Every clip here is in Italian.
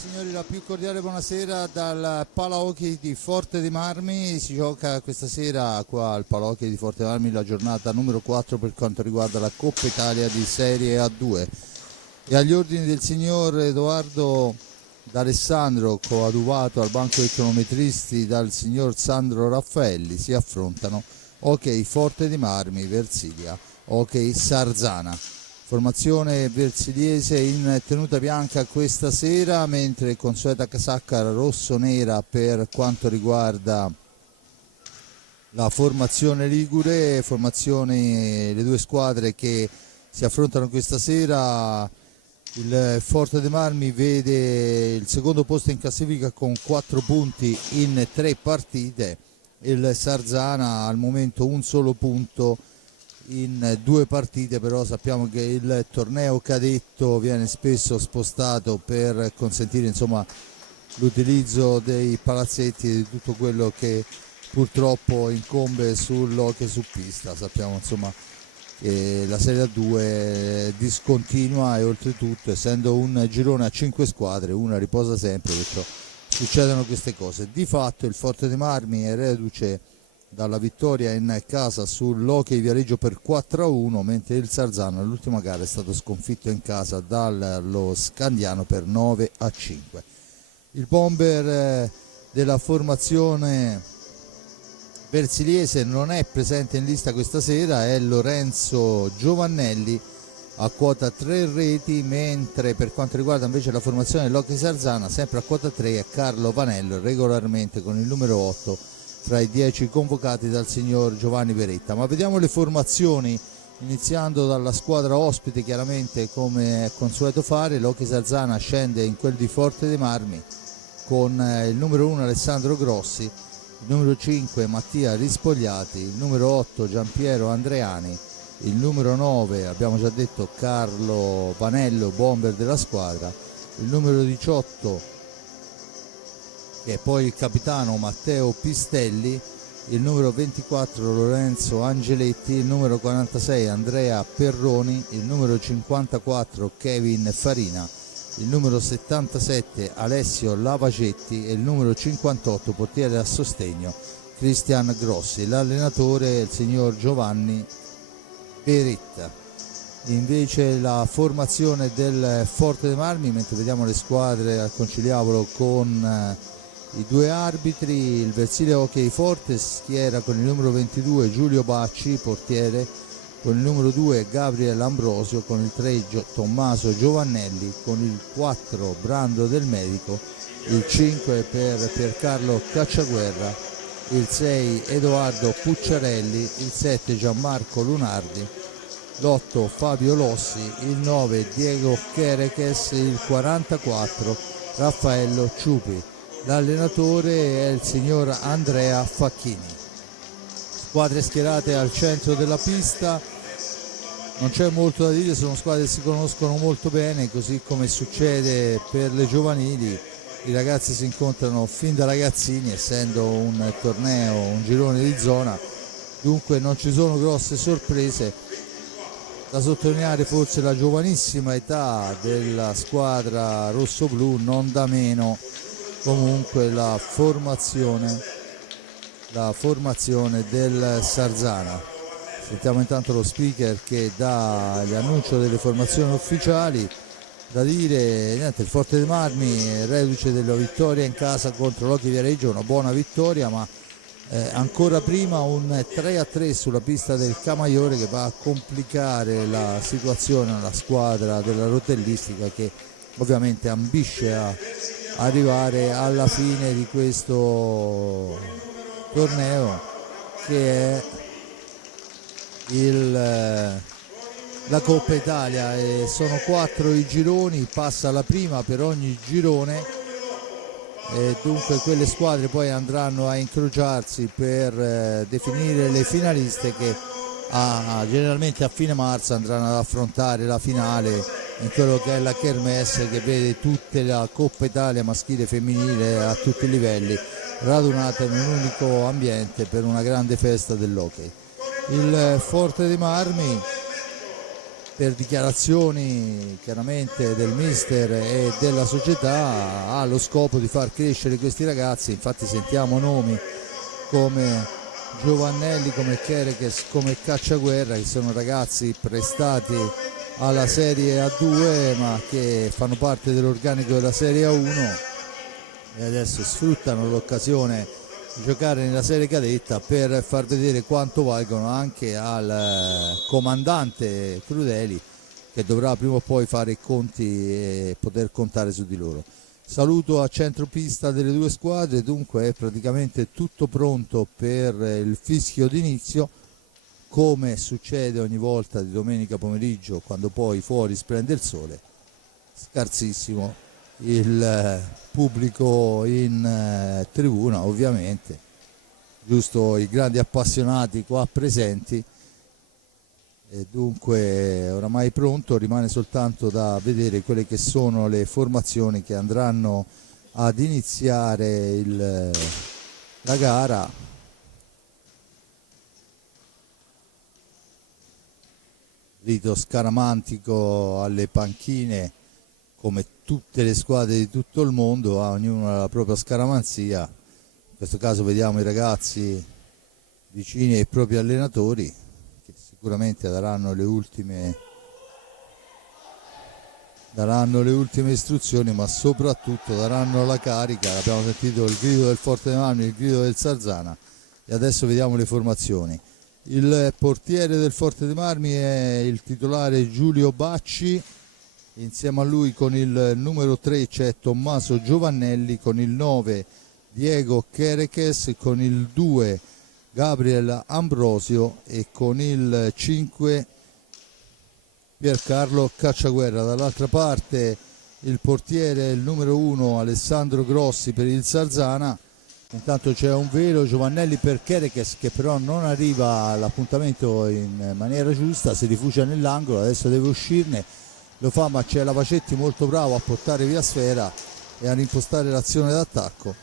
Signori, la più cordiale buonasera dal Palahockey di Forte dei Marmi. Si gioca questa sera qua al Palahockey di Forte dei Marmi la giornata numero 4 per quanto riguarda la Coppa Italia di Serie A2 e agli ordini del signor Edoardo D'Alessandro, coadiuvato al banco dei cronometristi dal signor Sandro Raffaelli, si affrontano Hockey Forte dei Marmi Versilia, Hockey Sarzana. Formazione versiliese in tenuta bianca questa sera, mentre consueta casacca rosso-nera per quanto riguarda la formazione ligure. Le due squadre che si affrontano questa sera. Il Forte dei Marmi vede il secondo posto in classifica con 4 punti in 3 partite. Il Sarzana al momento un solo punto in 2 partite, però sappiamo che il torneo cadetto viene spesso spostato per consentire insomma l'utilizzo dei palazzetti e di tutto quello che purtroppo incombe sull'hockey su pista. Sappiamo insomma che la Serie A2 discontinua e oltretutto, essendo un girone a 5 squadre, una riposa sempre, perciò succedono queste cose. Di fatto il Forte dei Marmi è reduce dalla vittoria in casa sull'Hockey Viareggio per 4-1, mentre il Sarzana all'ultima gara è stato sconfitto in casa dallo Scandiano per 9-5. Il bomber della formazione versiliese non è presente in lista questa sera, è Lorenzo Giovannelli a quota 3 reti, mentre per quanto riguarda invece la formazione dell'Hockey Sarzana, sempre a quota 3 è Carlo Vanello, regolarmente con il numero 8 tra i 10 convocati dal signor Giovanni Beretta. Ma vediamo le formazioni, iniziando dalla squadra ospite. Chiaramente, come è consueto fare, l'Hockey Sarzana scende in quel di Forte dei Marmi con il numero 1 Alessandro Grossi, il numero 5 Mattia Rispogliati, il numero 8 Giampiero Andreani, il numero 9 abbiamo già detto Carlo Vanello, bomber della squadra, il numero 18 che è poi il capitano Matteo Pistelli, il numero 24 Lorenzo Angeletti, il numero 46 Andrea Perroni, il numero 54 Kevin Farina, il numero 77 Alessio Lavacetti e il numero 58 portiere a sostegno Cristian Grossi. L'allenatore è il signor Giovanni Beretta. Invece la formazione del Forte dei Marmi, mentre vediamo le squadre al conciliabolo con i due arbitri, il Versilia Hockey Forte schiera con il numero 22 Giulio Bacci, portiere, con il numero 2 Gabriele Ambrosio, con il 3 Tommaso Giovannelli, con il 4 Brando Del Medico, il 5 per Piercarlo Cacciaguerra, il 6 Edoardo Pucciarelli, il 7 Gianmarco Lunardi, l'8 Fabio Lossi, il 9 Diego Chereches, il 44 Raffaello Ciupi. L'allenatore è il signor Andrea Facchini. Squadre schierate al centro della pista, non c'è molto da dire, sono squadre che si conoscono molto bene, così come succede per le giovanili. I ragazzi si incontrano fin da ragazzini, essendo un torneo, un girone di zona, dunque non ci sono grosse sorprese. Da sottolineare forse la giovanissima età della squadra rossoblu, non da meno comunque la formazione del Sarzana. Sentiamo intanto lo speaker che dà l'annuncio delle formazioni ufficiali. Da dire, niente, il Forte dei Marmi reduce della vittoria in casa contro l'Hockey Viareggio, una buona vittoria, ma ancora prima un 3-3 sulla pista del Camaiore che va a complicare la situazione alla squadra della rotellistica, che ovviamente ambisce a arrivare alla fine di questo torneo, che è la Coppa Italia. E sono 4 i gironi, passa la prima per ogni girone e dunque quelle squadre poi andranno a incrociarsi per definire le finaliste che generalmente a fine marzo andranno ad affrontare la finale in quello che è la Kermesse, che vede tutta la Coppa Italia maschile e femminile a tutti i livelli radunata in un unico ambiente per una grande festa dell'hockey. Il Forte dei Marmi per dichiarazioni chiaramente del mister e della società, ha lo scopo di far crescere questi ragazzi. Infatti sentiamo nomi come Giovannelli, come Kerekes, come Cacciaguerra, che sono ragazzi prestati alla Serie A2 ma che fanno parte dell'organico della Serie A1 e adesso sfruttano l'occasione di giocare nella serie cadetta per far vedere quanto valgono anche al comandante Crudeli, che dovrà prima o poi fare i conti e poter contare su di loro. Saluto a centropista delle due squadre, dunque è praticamente tutto pronto per il fischio d'inizio, come succede ogni volta di domenica pomeriggio quando poi fuori splende il sole. Scarsissimo il pubblico in tribuna, ovviamente, giusto i grandi appassionati qua presenti, e dunque oramai pronto. Rimane soltanto da vedere quelle che sono le formazioni che andranno ad iniziare la gara. Rito scaramantico alle panchine, come tutte le squadre di tutto il mondo, ha ognuno la propria scaramanzia. In questo caso vediamo i ragazzi vicini ai propri allenatori, che sicuramente daranno le ultime istruzioni, ma soprattutto daranno la carica. Abbiamo sentito il grido del Forte dei Marmi, il grido del Sarzana, e adesso vediamo le formazioni. Il portiere del Forte dei Marmi è il titolare Giulio Bacci, insieme a lui con il numero 3 c'è Tommaso Giovannelli, con il 9 Diego Kerekes, con il 2 Gabriel Ambrosio e con il 5 Piercarlo Cacciaguerra. Dall'altra parte il portiere, il numero 1 Alessandro Grossi per il Sarzana. Intanto c'è un velo, Giovannelli per Kerekes, che però non arriva all'appuntamento in maniera giusta, si rifugia nell'angolo, adesso deve uscirne, lo fa, ma c'è Lavacetti molto bravo a portare via sfera e a rimpostare l'azione d'attacco.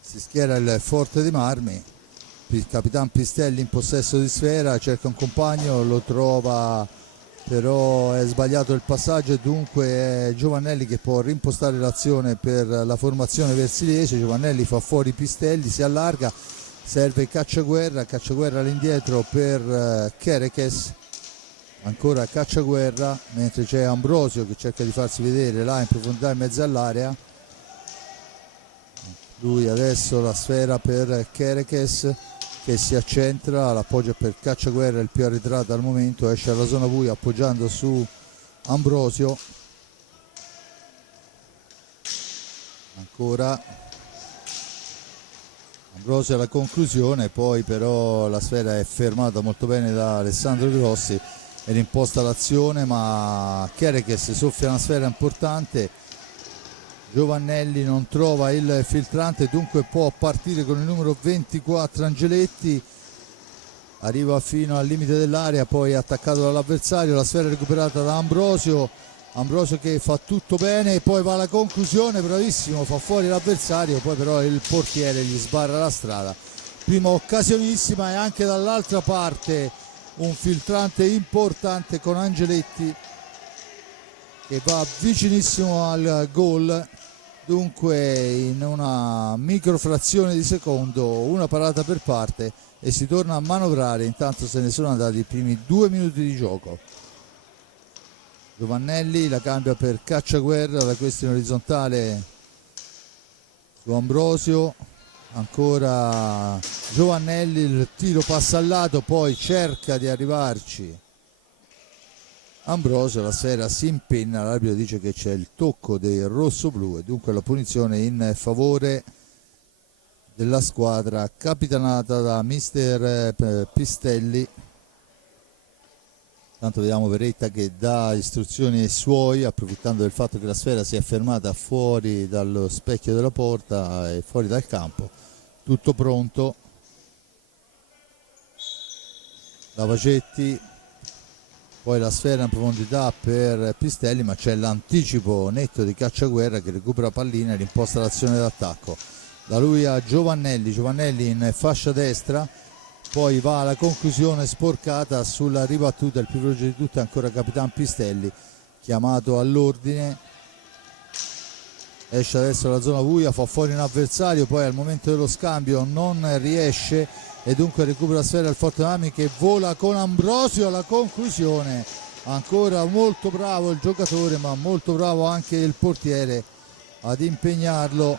Si schiera il Forte dei Marmi, il Capitan Pistelli in possesso di sfera, cerca un compagno, lo trova, però è sbagliato il passaggio e dunque è Giovannelli che può rimpostare l'azione per la formazione versiliese. Giovannelli fa fuori Pistelli, si allarga, serve Cacciaguerra all'indietro per Kerekes, ancora Cacciaguerra, mentre c'è Ambrosio che cerca di farsi vedere là in profondità in mezzo all'area. Lui adesso la sfera per Kerekes, che si accentra, l'appoggio per Cacciaguerra, il più arretrato al momento, esce alla zona buia appoggiando su Ambrosio. Ancora Ambrosio alla conclusione, poi però la sfera è fermata molto bene da Alessandro Grossi e rimposta l'azione, ma Kerekes soffia una sfera importante. Giovannelli non trova il filtrante, dunque può partire con il numero 24 Angeletti, arriva fino al limite dell'area, poi attaccato dall'avversario, la sfera recuperata da Ambrosio che fa tutto bene e poi va alla conclusione, bravissimo, fa fuori l'avversario, poi però il portiere gli sbarra la strada. Prima occasionissima, e anche dall'altra parte un filtrante importante con Angeletti che va vicinissimo al gol. Dunque in una microfrazione di secondo una parata per parte e si torna a manovrare. Intanto se ne sono andati i primi 2 minuti di gioco. Giovannelli la cambia per Cacciaguerra, da questa in orizzontale su Ambrosio, ancora Giovannelli, il tiro passa al lato, poi cerca di arrivarci Ambrosio, la sfera si impenna, l'arbitro dice che c'è il tocco del rosso-blu e dunque la punizione in favore della squadra capitanata da mister Pistelli. Tanto vediamo Verretta che dà istruzioni ai suoi, approfittando del fatto che la sfera si è fermata fuori dallo specchio della porta e fuori dal campo. Tutto pronto. Lavacetti, poi la sfera in profondità per Pistelli, ma c'è l'anticipo netto di Cacciaguerra che recupera pallina e rimposta l'azione d'attacco. Da lui a Giovannelli in fascia destra, poi va alla conclusione sporcata sulla ribattuta. Il più veloce di tutti è ancora Capitan Pistelli, chiamato all'ordine, esce adesso dalla zona buia, fa fuori un avversario, poi al momento dello scambio non riesce e dunque recupera la sfera il Forte dei Marmi che vola con Ambrosio alla conclusione. Ancora molto bravo il giocatore, ma molto bravo anche il portiere ad impegnarlo.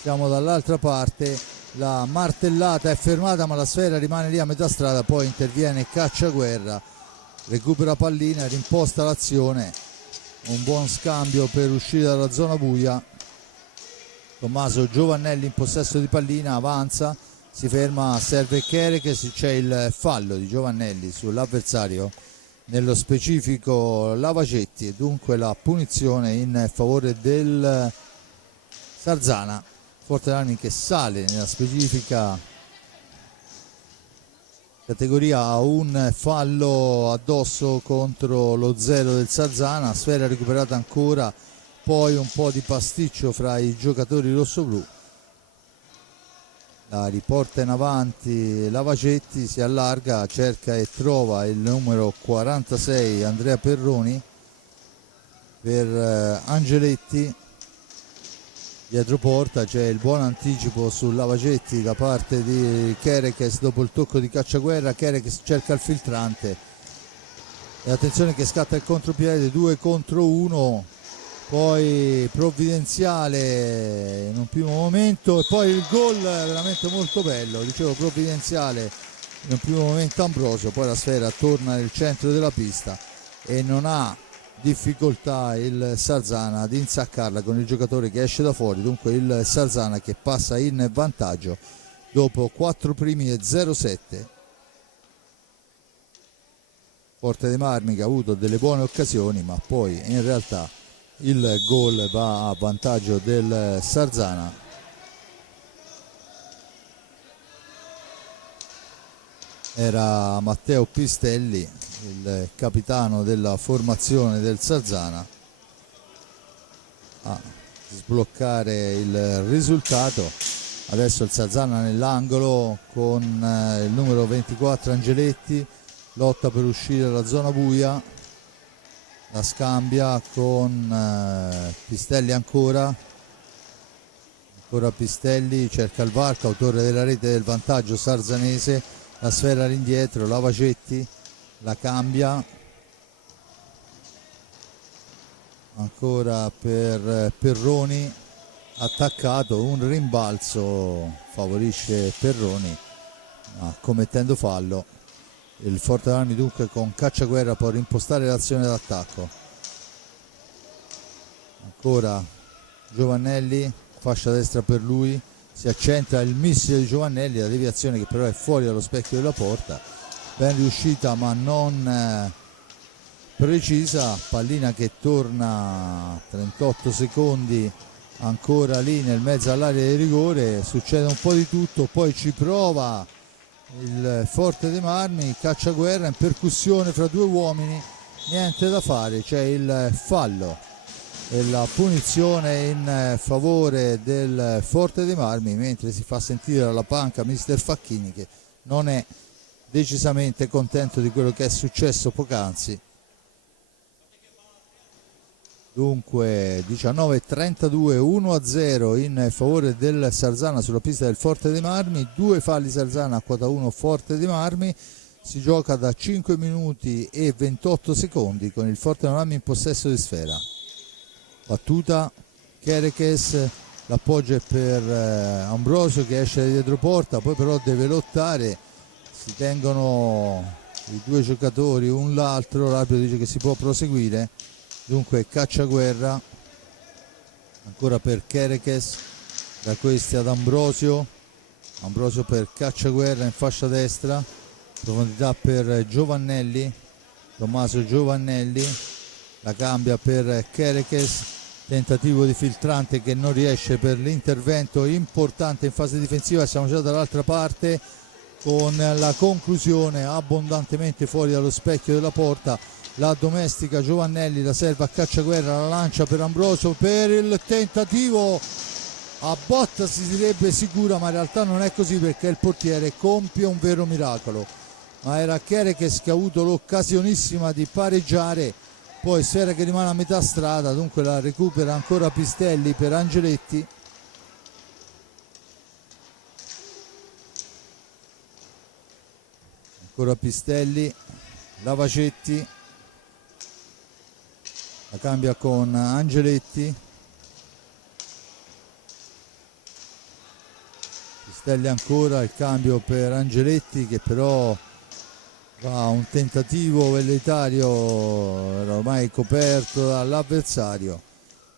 Siamo dall'altra parte, la martellata è fermata ma la sfera rimane lì a metà strada, poi interviene Cacciaguerra, recupera pallina, rimposta l'azione, un buon scambio per uscire dalla zona buia. Tommaso Giovannelli in possesso di pallina, avanza, si ferma, serve Kerekes, c'è il fallo di Giovannelli sull'avversario, nello specifico Lavacetti, e dunque la punizione in favore del Sarzana. Forte dei Marmi che sale nella specifica categoria, ha un fallo addosso contro lo 0 del Sarzana, sfera recuperata ancora, poi un po' di pasticcio fra i giocatori rossoblù, la riporta in avanti Lavacetti, si allarga, cerca e trova il numero 46 Andrea Perroni per Angeletti. Dietro porta c'è il buon anticipo su Lavacetti da parte di Kerekes dopo il tocco di Cacciaguerra. Kerekes cerca il filtrante e attenzione che scatta il contropiede, 2 contro 1, poi provvidenziale in un primo momento e poi il gol veramente molto bello, dicevo provvidenziale in un primo momento Ambrosio, poi la sfera torna nel centro della pista e non ha difficoltà il Sarzana ad insaccarla con il giocatore che esce da fuori, dunque il Sarzana che passa in vantaggio dopo 4 primi e 0-7. Forte dei Marmi che ha avuto delle buone occasioni ma poi in realtà il gol va a vantaggio del Sarzana. Era Matteo Pistelli il capitano della formazione del Sarzana a sbloccare il risultato. Adesso il Sarzana nell'angolo con il numero 24 Angeletti, lotta per uscire dalla zona buia, la scambia con Pistelli ancora Pistelli, cerca il varco, autore della rete del vantaggio sarzanese, la sfera all'indietro, Lavacetti la cambia ancora per Perroni, attaccato, un rimbalzo favorisce Perroni ma commettendo fallo. Il Forte dei Marmi dunque con Cacciaguerra può rimpostare l'azione d'attacco. Ancora Giovannelli, fascia destra per lui, si accentra il missile di Giovannelli, la deviazione che però è fuori dallo specchio della porta, ben riuscita ma non precisa, pallina che torna a 38 secondi ancora lì nel mezzo all'area di rigore. Succede un po' di tutto, poi ci prova il Forte dei Marmi, Cacciaguerra in percussione fra due uomini, niente da fare, c'è il fallo e la punizione in favore del Forte dei Marmi, mentre si fa sentire dalla panca mister Facchini che non è decisamente contento di quello che è successo poc'anzi. Dunque 19:32, 1-0 in favore del Sarzana sulla pista del Forte dei Marmi, 2 falli Sarzana a quota 1 Forte dei Marmi. Si gioca da 5 minuti e 28 secondi con il Forte dei Marmi in possesso di sfera. Battuta, Kerekes, l'appoggio per Ambrosio che esce da dietro porta, poi però deve lottare, si tengono i due giocatori un l'altro, l'arbitro dice che si può proseguire, dunque Cacciaguerra, ancora per Kerekes, da questi ad Ambrosio per Cacciaguerra in fascia destra, profondità per Giovannelli, Tommaso Giovannelli, la cambia per Kerekes, tentativo di filtrante che non riesce per l'intervento importante in fase difensiva. Siamo già dall'altra parte con la conclusione abbondantemente fuori dallo specchio della porta, la domestica Giovannelli, la serve a Cacciaguerra, la lancia per Ambrosio per il tentativo a botta si direbbe sicura, ma in realtà non è così perché il portiere compie un vero miracolo. Ma era Kerekes che ha avuto l'occasionissima di pareggiare, poi Sfera che rimane a metà strada, dunque la recupera ancora Pistelli per Angeletti. Ancora Pistelli, Lavacetti, la cambia con Angeletti. Pistelli ancora, il cambio per Angeletti che però fa un tentativo velleitario, era ormai coperto dall'avversario.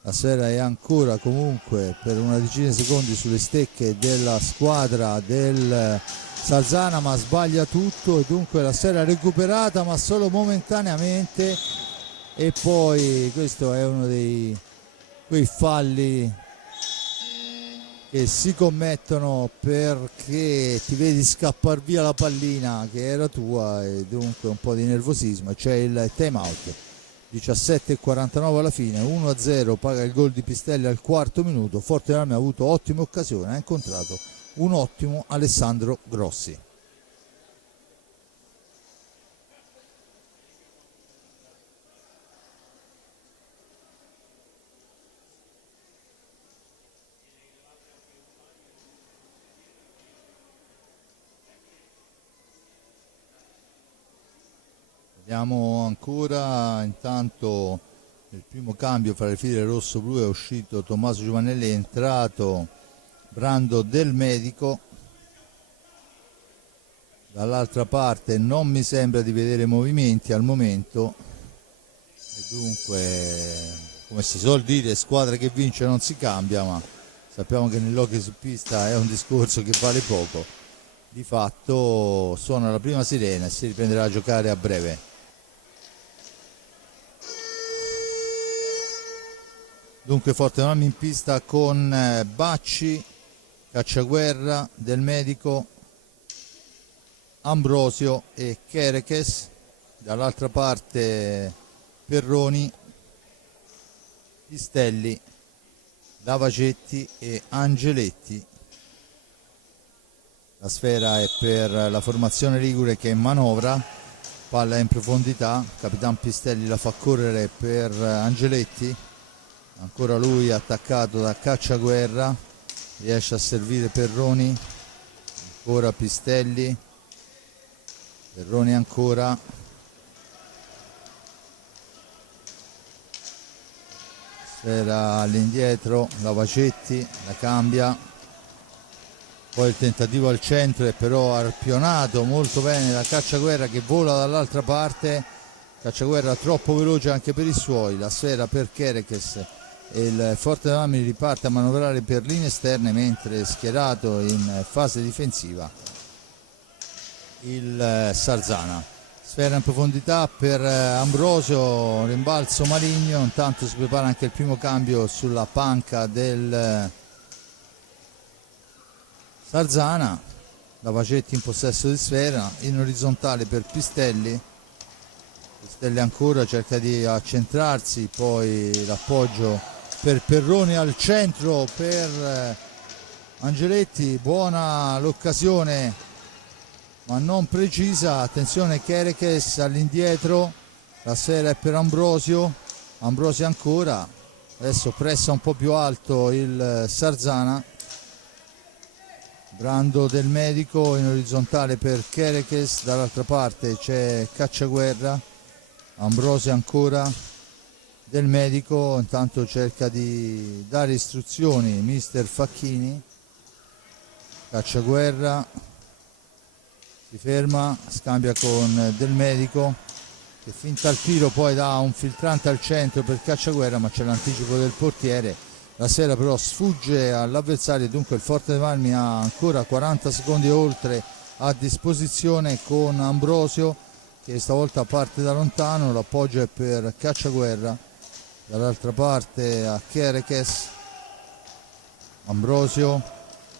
La Sfera è ancora comunque per una decina di secondi sulle stecche della squadra del Sarzana, ma sbaglia tutto e dunque la Sfera recuperata ma solo momentaneamente. E poi questo è uno dei quei falli che si commettono perché ti vedi scappare via la pallina che era tua e dunque un po' di nervosismo. C'è il time out, 17:49 alla fine, 1-0, paga il gol di Pistelli al quarto minuto. Forte Marmi ha avuto ottime occasioni, ha incontrato un ottimo Alessandro Grossi. Vediamo ancora, intanto nel primo cambio fra le file rosso-blu è uscito Tommaso Giovanelli, è entrato Brando Del Medico. Dall'altra parte non mi sembra di vedere movimenti al momento e dunque, come si suol dire, squadra che vince non si cambia, ma sappiamo che nell'hockey su pista è un discorso che vale poco. Di fatto suona la prima sirena e si riprenderà a giocare a breve. Dunque Forte Marmi in pista con Bacci, Cacciaguerra, Del Medico, Ambrosio e Kerekes. Dall'altra parte Perroni, Pistelli, Lavacetti e Angeletti. La Sfera è per la formazione ligure che manovra, palla in profondità, Capitan Pistelli la fa correre per Angeletti. Ancora lui attaccato da Cacciaguerra, riesce a servire Perroni, ancora Pistelli, Perroni ancora, Sfera all'indietro, Lavacetti la cambia, poi il tentativo al centro è però arpionato molto bene da Cacciaguerra che vola dall'altra parte. Cacciaguerra troppo veloce anche per i suoi, la Sfera per Kerekes e il Forte Marmi riparte a manovrare per linee esterne mentre schierato in fase difensiva il Sarzana. Sfera in profondità per Ambrosio, rimbalzo maligno, intanto si prepara anche il primo cambio sulla panca del Sarzana. Lavacetti in possesso di Sfera, in orizzontale per Pistelli. Pistelli ancora cerca di accentrarsi, poi l'appoggio per Perroni al centro per Angeletti, buona l'occasione ma non precisa. Attenzione Kerekes all'indietro, la Sfera è per Ambrosio, Ambrosio ancora, adesso pressa un po' più alto il Sarzana. Brando Del Medico in orizzontale per Kerekes, dall'altra parte c'è Cacciaguerra, Ambrosio ancora, Del Medico intanto cerca di dare istruzioni mister Facchini. Cacciaguerra si ferma, scambia con Del Medico che finta il tiro, poi dà un filtrante al centro per Cacciaguerra ma c'è l'anticipo del portiere. La Sfera però sfugge all'avversario, dunque il Forte Marmi ha ancora 40 secondi oltre a disposizione con Ambrosio che stavolta parte da lontano, l'appoggio è per Cacciaguerra. Dall'altra parte a Kerekes, Ambrosio,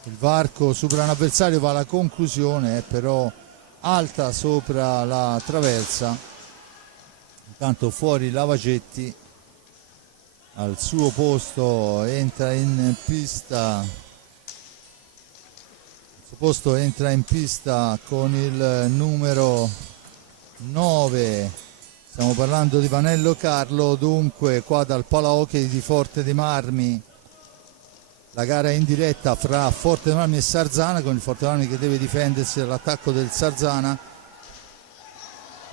il varco supera un avversario, va alla conclusione, è però alta sopra la traversa. Intanto fuori Lavacetti, al suo posto entra in pista con il numero 9, stiamo parlando di Vanello Carlo. Dunque qua dal Palahockey di Forte dei Marmi la gara è in diretta fra Forte dei Marmi e Sarzana, con il Forte dei Marmi che deve difendersi dall'attacco del Sarzana.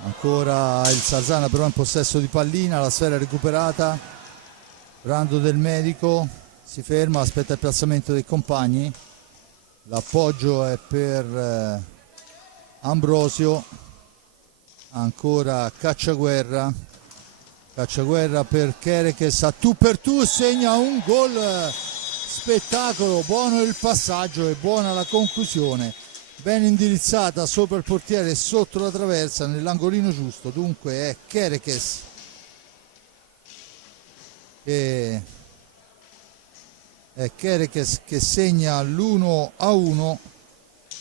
Ancora il Sarzana però in possesso di pallina, la sfera recuperata. Brando del Medico si ferma, aspetta il piazzamento dei compagni. L'appoggio è per Ambrosio. Ancora Cacciaguerra per Kerekes, a tu per tu, segna un gol. Spettacolo, buono il passaggio e buona la conclusione, ben indirizzata sopra il portiere e sotto la traversa nell'angolino giusto. Dunque è Kerekes che segna l'1-1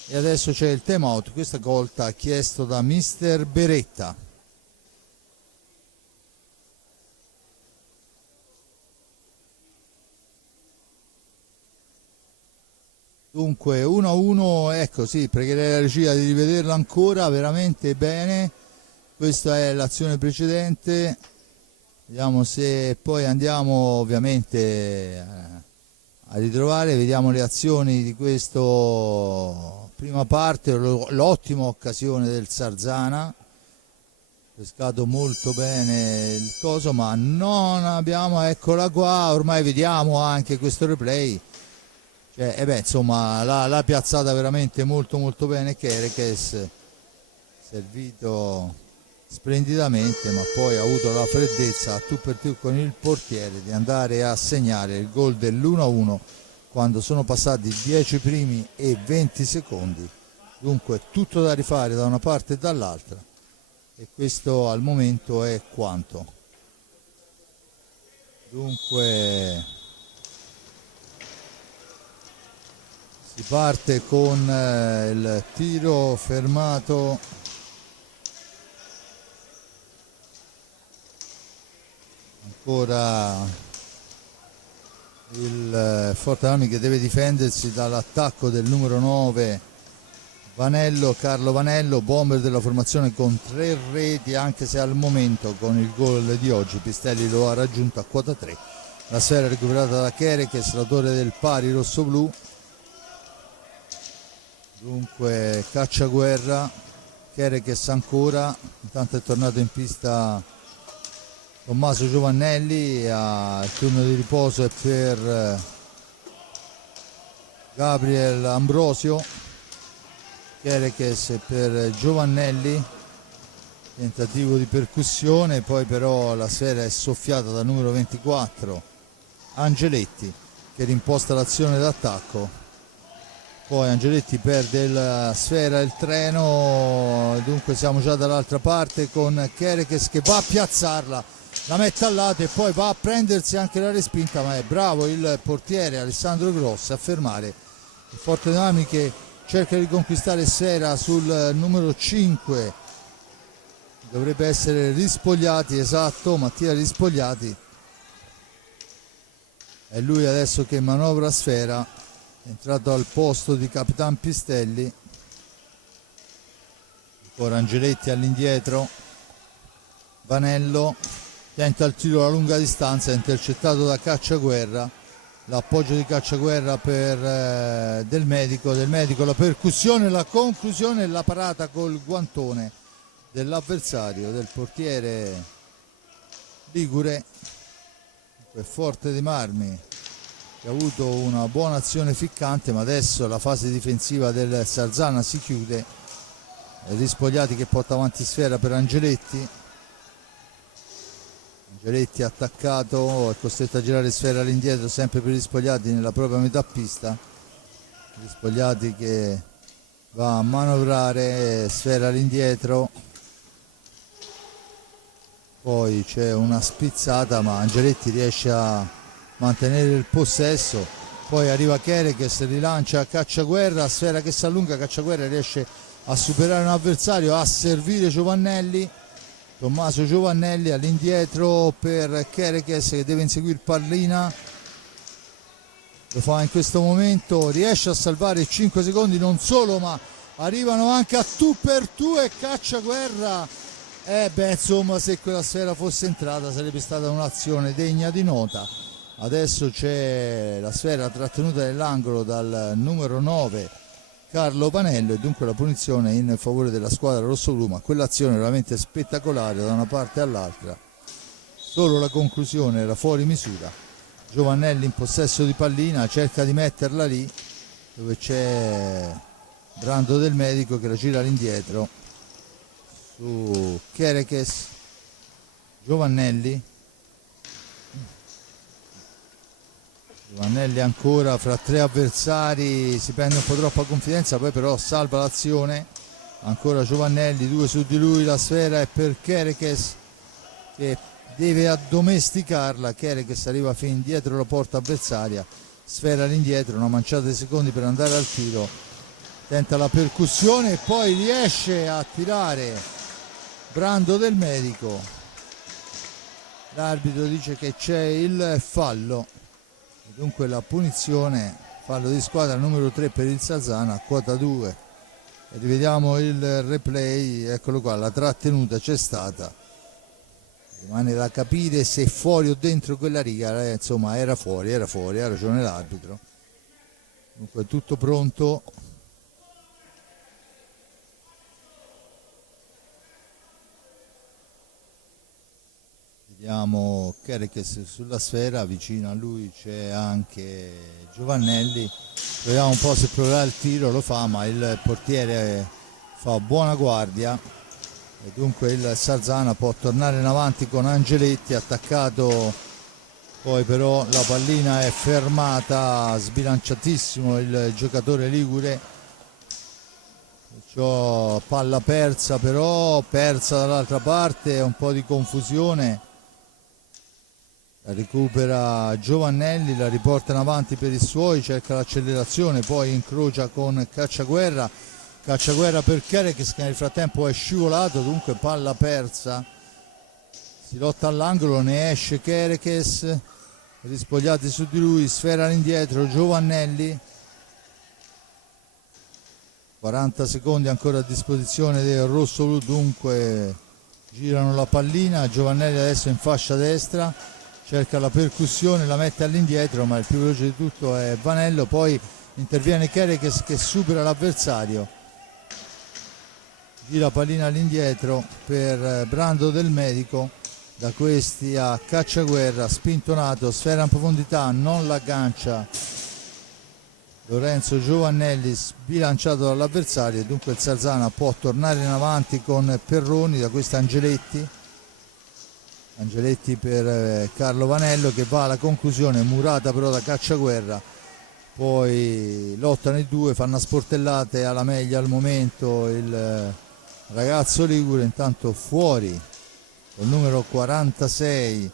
e adesso c'è il time out, questa volta chiesto da mister Beretta. Dunque 1-1, ecco, sì, pregherei la regia di rivederlo ancora veramente bene. Questa è l'azione precedente, vediamo se poi andiamo ovviamente a ritrovare, vediamo le azioni di questa prima parte. L'ottima occasione del Sarzana, pescato molto bene il coso, ma non abbiamo, eccola qua, ormai vediamo anche questo replay. Insomma l'ha piazzata veramente molto molto bene Kerekes, servito splendidamente, ma poi ha avuto la freddezza a tu per tu con il portiere di andare a segnare il gol dell'1-1 quando sono passati 10 primi e 20 secondi. Dunque tutto da rifare da una parte e dall'altra, e questo al momento è quanto. Dunque si parte con il tiro fermato ancora il Forte dei Marmi che deve difendersi dall'attacco del numero 9 Carlo Vanello, bomber della formazione con 3 reti, anche se al momento con il gol di oggi Pistelli lo ha raggiunto a quota 3. La sfera recuperata da Kerekes, l'autore del pari rossoblu. Dunque Cacciaguerra, Kerekes ancora, intanto è tornato in pista Tommaso Giovannelli, il turno di riposo è per Gabriel Ambrosio. Kerekes per Giovannelli, tentativo di percussione, poi però la sfera è soffiata dal numero 24 Angeletti che rimposta l'azione d'attacco. Poi Angeletti perde la sfera, il treno, dunque siamo già dall'altra parte con Kerekes che va a piazzarla, la mette al lato e poi va a prendersi anche la respinta, ma è bravo il portiere Alessandro Grossi a fermare il Forte dei Marmi che cerca di conquistare sfera sul numero 5, dovrebbe essere Rispogliati, esatto, Mattia Rispogliati, è lui adesso che manovra sfera, è entrato al posto di Capitan Pistelli. Ancora Angeletti all'indietro, Vanello tenta il tiro alla lunga distanza, intercettato da Cacciaguerra, l'appoggio di Cacciaguerra per Del Medico, la percussione, la conclusione e la parata col guantone dell'avversario, del portiere ligure. Forte dei Marmi che ha avuto una buona azione ficcante, ma adesso la fase difensiva del Sarzana si chiude. Rispogliati che porta avanti sfera per Angeletti attaccato, è costretto a girare sfera all'indietro sempre per Rispogliati nella propria metà pista. Rispogliati che va a manovrare sfera all'indietro, poi c'è una spizzata ma Angeletti riesce a mantenere il possesso, poi arriva Kerekes, rilancia Cacciaguerra, sfera che si allunga, Cacciaguerra riesce a superare un avversario, a servire Giovannelli, Tommaso Giovannelli all'indietro per Kerekes che deve inseguire Pallina, lo fa in questo momento, riesce a salvare 5 secondi, non solo, ma arrivano anche a tu per tu e Cacciaguerra. Insomma, se quella sfera fosse entrata sarebbe stata un'azione degna di nota. Adesso c'è la sfera trattenuta nell'angolo dal numero 9 Carlo Vanello e dunque la punizione in favore della squadra rossoblu, ma quell'azione veramente spettacolare da una parte all'altra, solo la conclusione era fuori misura. Giovannelli in possesso di pallina, cerca di metterla lì dove c'è Brando del Medico che la gira all'indietro su Kerekes. Giovannelli ancora fra 3 avversari, si prende un po' troppa confidenza, poi però salva l'azione. Ancora Giovannelli, 2 su di lui, la sfera è per Kerekes che deve addomesticarla. Kerekes arriva fin dietro la porta avversaria, sfera all'indietro, una manciata di secondi per andare al tiro, tenta la percussione e poi riesce a tirare Brando del Medico. L'arbitro dice che c'è il fallo. Dunque la punizione, fallo di squadra numero 3 per il Salzana, quota 2. E rivediamo il replay, eccolo qua, la trattenuta c'è stata. Rimane da capire se fuori o dentro quella riga, insomma era fuori, ha ragione l'arbitro. Dunque tutto pronto. Vediamo Kerekes sulla sfera, vicino a lui c'è anche Giovannelli, vediamo un po' se proverà il tiro, lo fa, ma il portiere fa buona guardia e dunque il Salzana può tornare in avanti con Angeletti attaccato, poi però la pallina è fermata, sbilanciatissimo il giocatore ligure, perciò palla persa, però persa dall'altra parte, un po' di confusione. La recupera Giovannelli, la riporta in avanti per i suoi, cerca l'accelerazione, poi incrocia con Cacciaguerra per Kerekes che nel frattempo è scivolato, dunque palla persa, si lotta all'angolo, ne esce Kerekes, rispogliati su di lui, sfera all'indietro Giovannelli, 40 secondi ancora a disposizione del rosso-blu, dunque girano la pallina, Giovannelli adesso in fascia destra, cerca la percussione, la mette all'indietro, ma il più veloce di tutto è Vanello, poi interviene Kerekes che supera l'avversario, gira pallina all'indietro per Brando del Medico, da questi a Cacciaguerra, spintonato, sfera in profondità, non l'aggancia Lorenzo Giovannelli, sbilanciato dall'avversario, e dunque il Salzana può tornare in avanti con Perroni, da questi Angeletti per Carlo Vanello che va alla conclusione, murata però da Cacciaguerra, poi lottano i due, fanno sportellate alla meglio al momento il ragazzo ligure, intanto fuori col numero 46,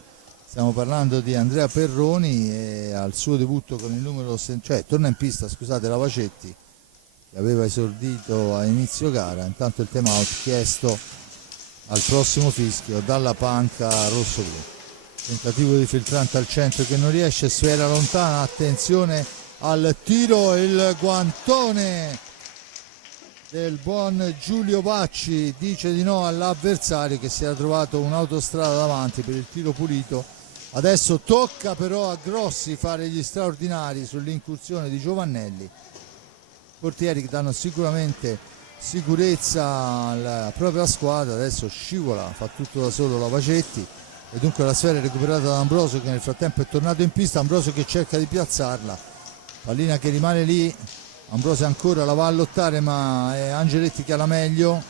stiamo parlando di Andrea Perroni, e al suo debutto con il numero, cioè torna in pista, scusate, Lavacetti che aveva esordito a inizio gara. Intanto il time out chiesto al prossimo fischio dalla panca rosso-blu, tentativo di filtrante al centro che non riesce, sfera lontana, attenzione al tiro, il guantone del buon Giulio Bacci dice di no all'avversario che si era trovato un'autostrada davanti per il tiro pulito. Adesso tocca però a Grossi fare gli straordinari sull'incursione di Giovannelli, portieri che danno sicuramente sicurezza alla propria squadra. Adesso scivola, fa tutto da solo Lavacetti e dunque la sfera è recuperata da Ambrosio che nel frattempo è tornato in pista, Ambrosio che cerca di piazzarla, pallina che rimane lì, Ambrosio ancora la va a lottare ma è Angeletti che ha la meglio,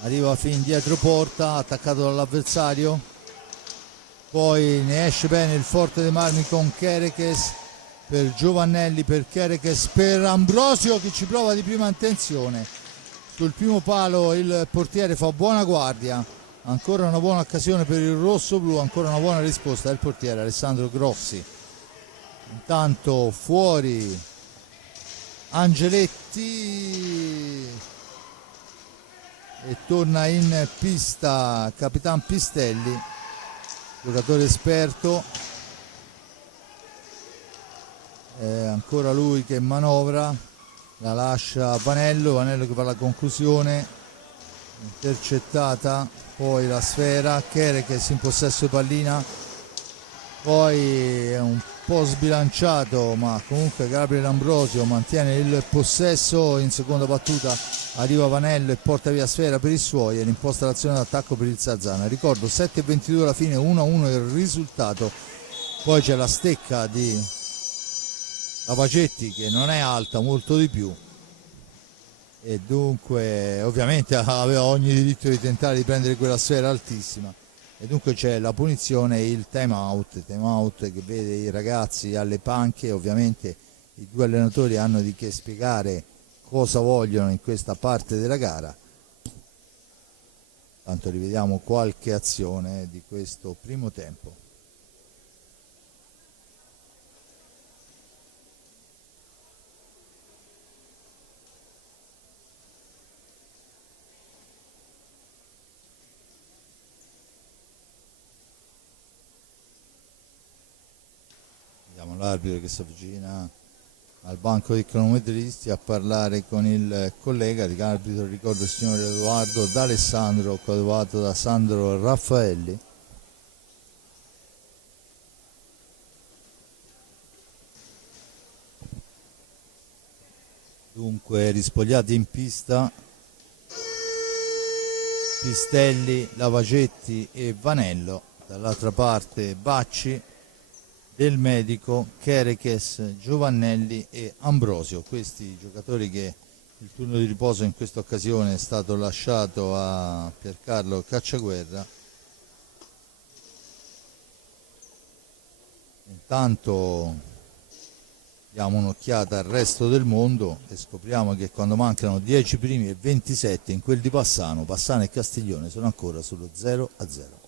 arriva fin dietro porta, attaccato dall'avversario, poi ne esce bene il Forte dei Marmi con Kerekes per Giovannelli, per Kerekes, per Ambrosio che ci prova di prima intenzione, sul primo palo il portiere fa buona guardia, ancora una buona occasione per il rosso-blu, ancora una buona risposta del portiere Alessandro Grossi. Intanto fuori Angeletti, e torna in pista Capitan Pistelli, giocatore esperto. Ancora lui che manovra, la lascia a Vanello, Vanello che fa la conclusione, intercettata, poi la sfera, Kerekes in possesso di pallina, poi è un po' sbilanciato ma comunque Gabriel Ambrosio mantiene il possesso, in seconda battuta arriva Vanello e porta via sfera per i suoi e l'imposta l'azione d'attacco per il Sarzana. Ricordo 7:22 alla fine, 1-1 il risultato. Poi c'è la stecca di Lavacetti che non è alta, molto di più, e dunque ovviamente aveva ogni diritto di tentare di prendere quella sfera altissima, e dunque c'è la punizione e il time out che vede i ragazzi alle panche. Ovviamente i due allenatori hanno di che spiegare cosa vogliono in questa parte della gara. Tanto rivediamo qualche azione di questo primo tempo. L'arbitro che si avvicina al banco dei cronometristi a parlare con il collega di arbitro. Ricordo il signor Edoardo D'Alessandro, coadiuvato da Sandro Raffaelli. Dunque rispogliati in pista Pistelli, Lavacetti e Vanello, dall'altra parte Bacci, Del Medico, Kerekes, Giovannelli e Ambrosio. Questi giocatori che il turno di riposo in questa occasione è stato lasciato a Piercarlo Cacciaguerra. Intanto diamo un'occhiata al resto del mondo e scopriamo che quando mancano 10 primi e 27 in quel di Passano e Castiglione sono ancora sullo 0-0.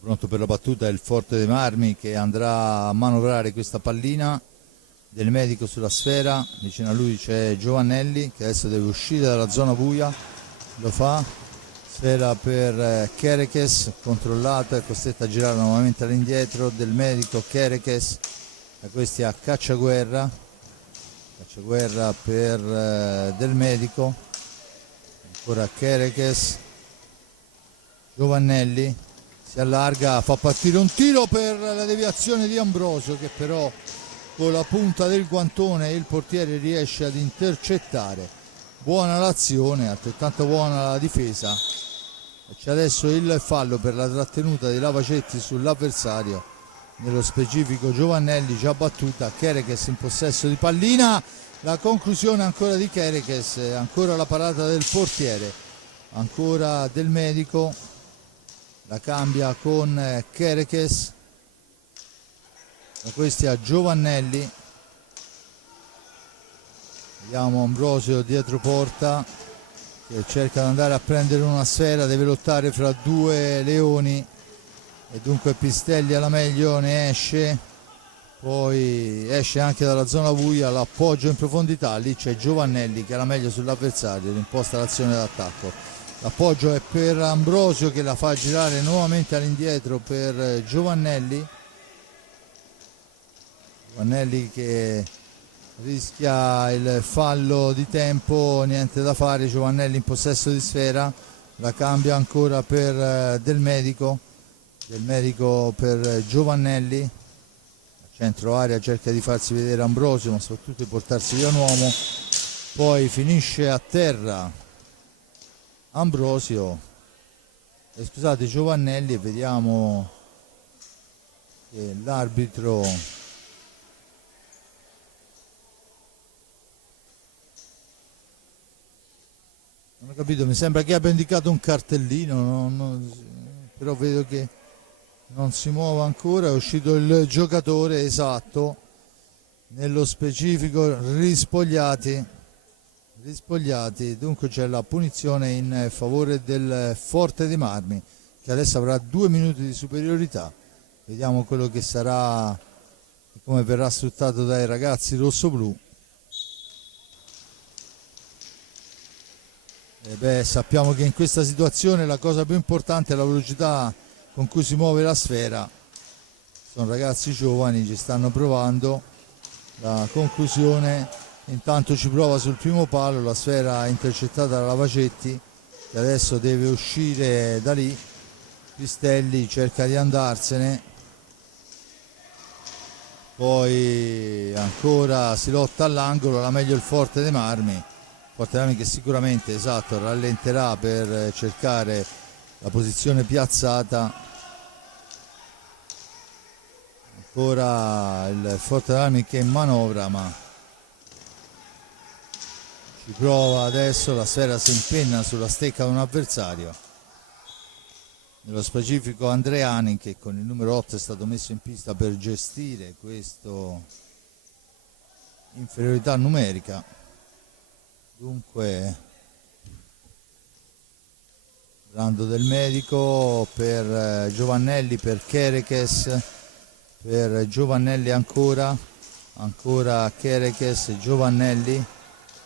Pronto per la battuta è il Forte dei Marmi che andrà a manovrare questa pallina. Del Medico sulla sfera, vicino a lui c'è Giovannelli che adesso deve uscire dalla zona buia, lo fa, sfera per Kerekes, controllata, è costretta a girare nuovamente all'indietro. Del Medico, Kerekes, da questi a Cacciaguerra per Del Medico, ancora Kerekes, Giovannelli si allarga, fa partire un tiro per la deviazione di Ambrosio che però con la punta del guantone il portiere riesce ad intercettare. Buona l'azione, altrettanto buona la difesa. C'è adesso il fallo per la trattenuta di Lavacetti sull'avversario, nello specifico Giovannelli, già battuta. Kerekes in possesso di pallina, la conclusione ancora di Kerekes, ancora la parata del portiere, ancora Del Medico, la cambia con Kerekes, da questi a Giovannelli, vediamo Ambrosio dietro porta che cerca di andare a prendere una sfera, deve lottare fra due leoni e dunque Pistelli alla meglio ne esce, poi esce anche dalla zona buia, l'appoggio in profondità, lì c'è Giovannelli che è alla meglio sull'avversario, imposta l'azione d'attacco. L'appoggio è per Ambrosio che la fa girare nuovamente all'indietro per Giovannelli che rischia il fallo di tempo, niente da fare. Giovannelli in possesso di sfera, la cambia ancora per Del Medico per Giovannelli, centro area cerca di farsi vedere Ambrosio ma soprattutto di portarsi via un uomo, poi finisce a terra Ambrosio, scusate, Giovannelli, e vediamo che l'arbitro non ho capito, mi sembra che abbia indicato un cartellino, però vedo che non si muove ancora. È uscito il giocatore, esatto, nello specifico rispogliati, dunque c'è la punizione in favore del Forte dei Marmi che adesso avrà 2 minuti di superiorità. Vediamo quello che sarà, come verrà sfruttato dai ragazzi rossoblù. Sappiamo che in questa situazione la cosa più importante è la velocità con cui si muove la sfera. Sono ragazzi giovani, ci stanno provando. La conclusione, intanto ci prova sul primo palo, la sfera intercettata da Lavacetti, che adesso deve uscire da lì. Pistelli cerca di andarsene, poi ancora si lotta all'angolo, la meglio il Forte dei Marmi. Forte dei Marmi che sicuramente, esatto, rallenterà per cercare la posizione piazzata. Ancora il Forte dei Marmi che manovra, ma ci prova adesso, la sfera si impenna sulla stecca di un avversario. Nello specifico Andreani, che con il numero 8 è stato messo in pista per gestire questa inferiorità numerica. Dunque Brando del Medico per Giovannelli, per Kerekes, per Giovannelli ancora Kerekes, Giovannelli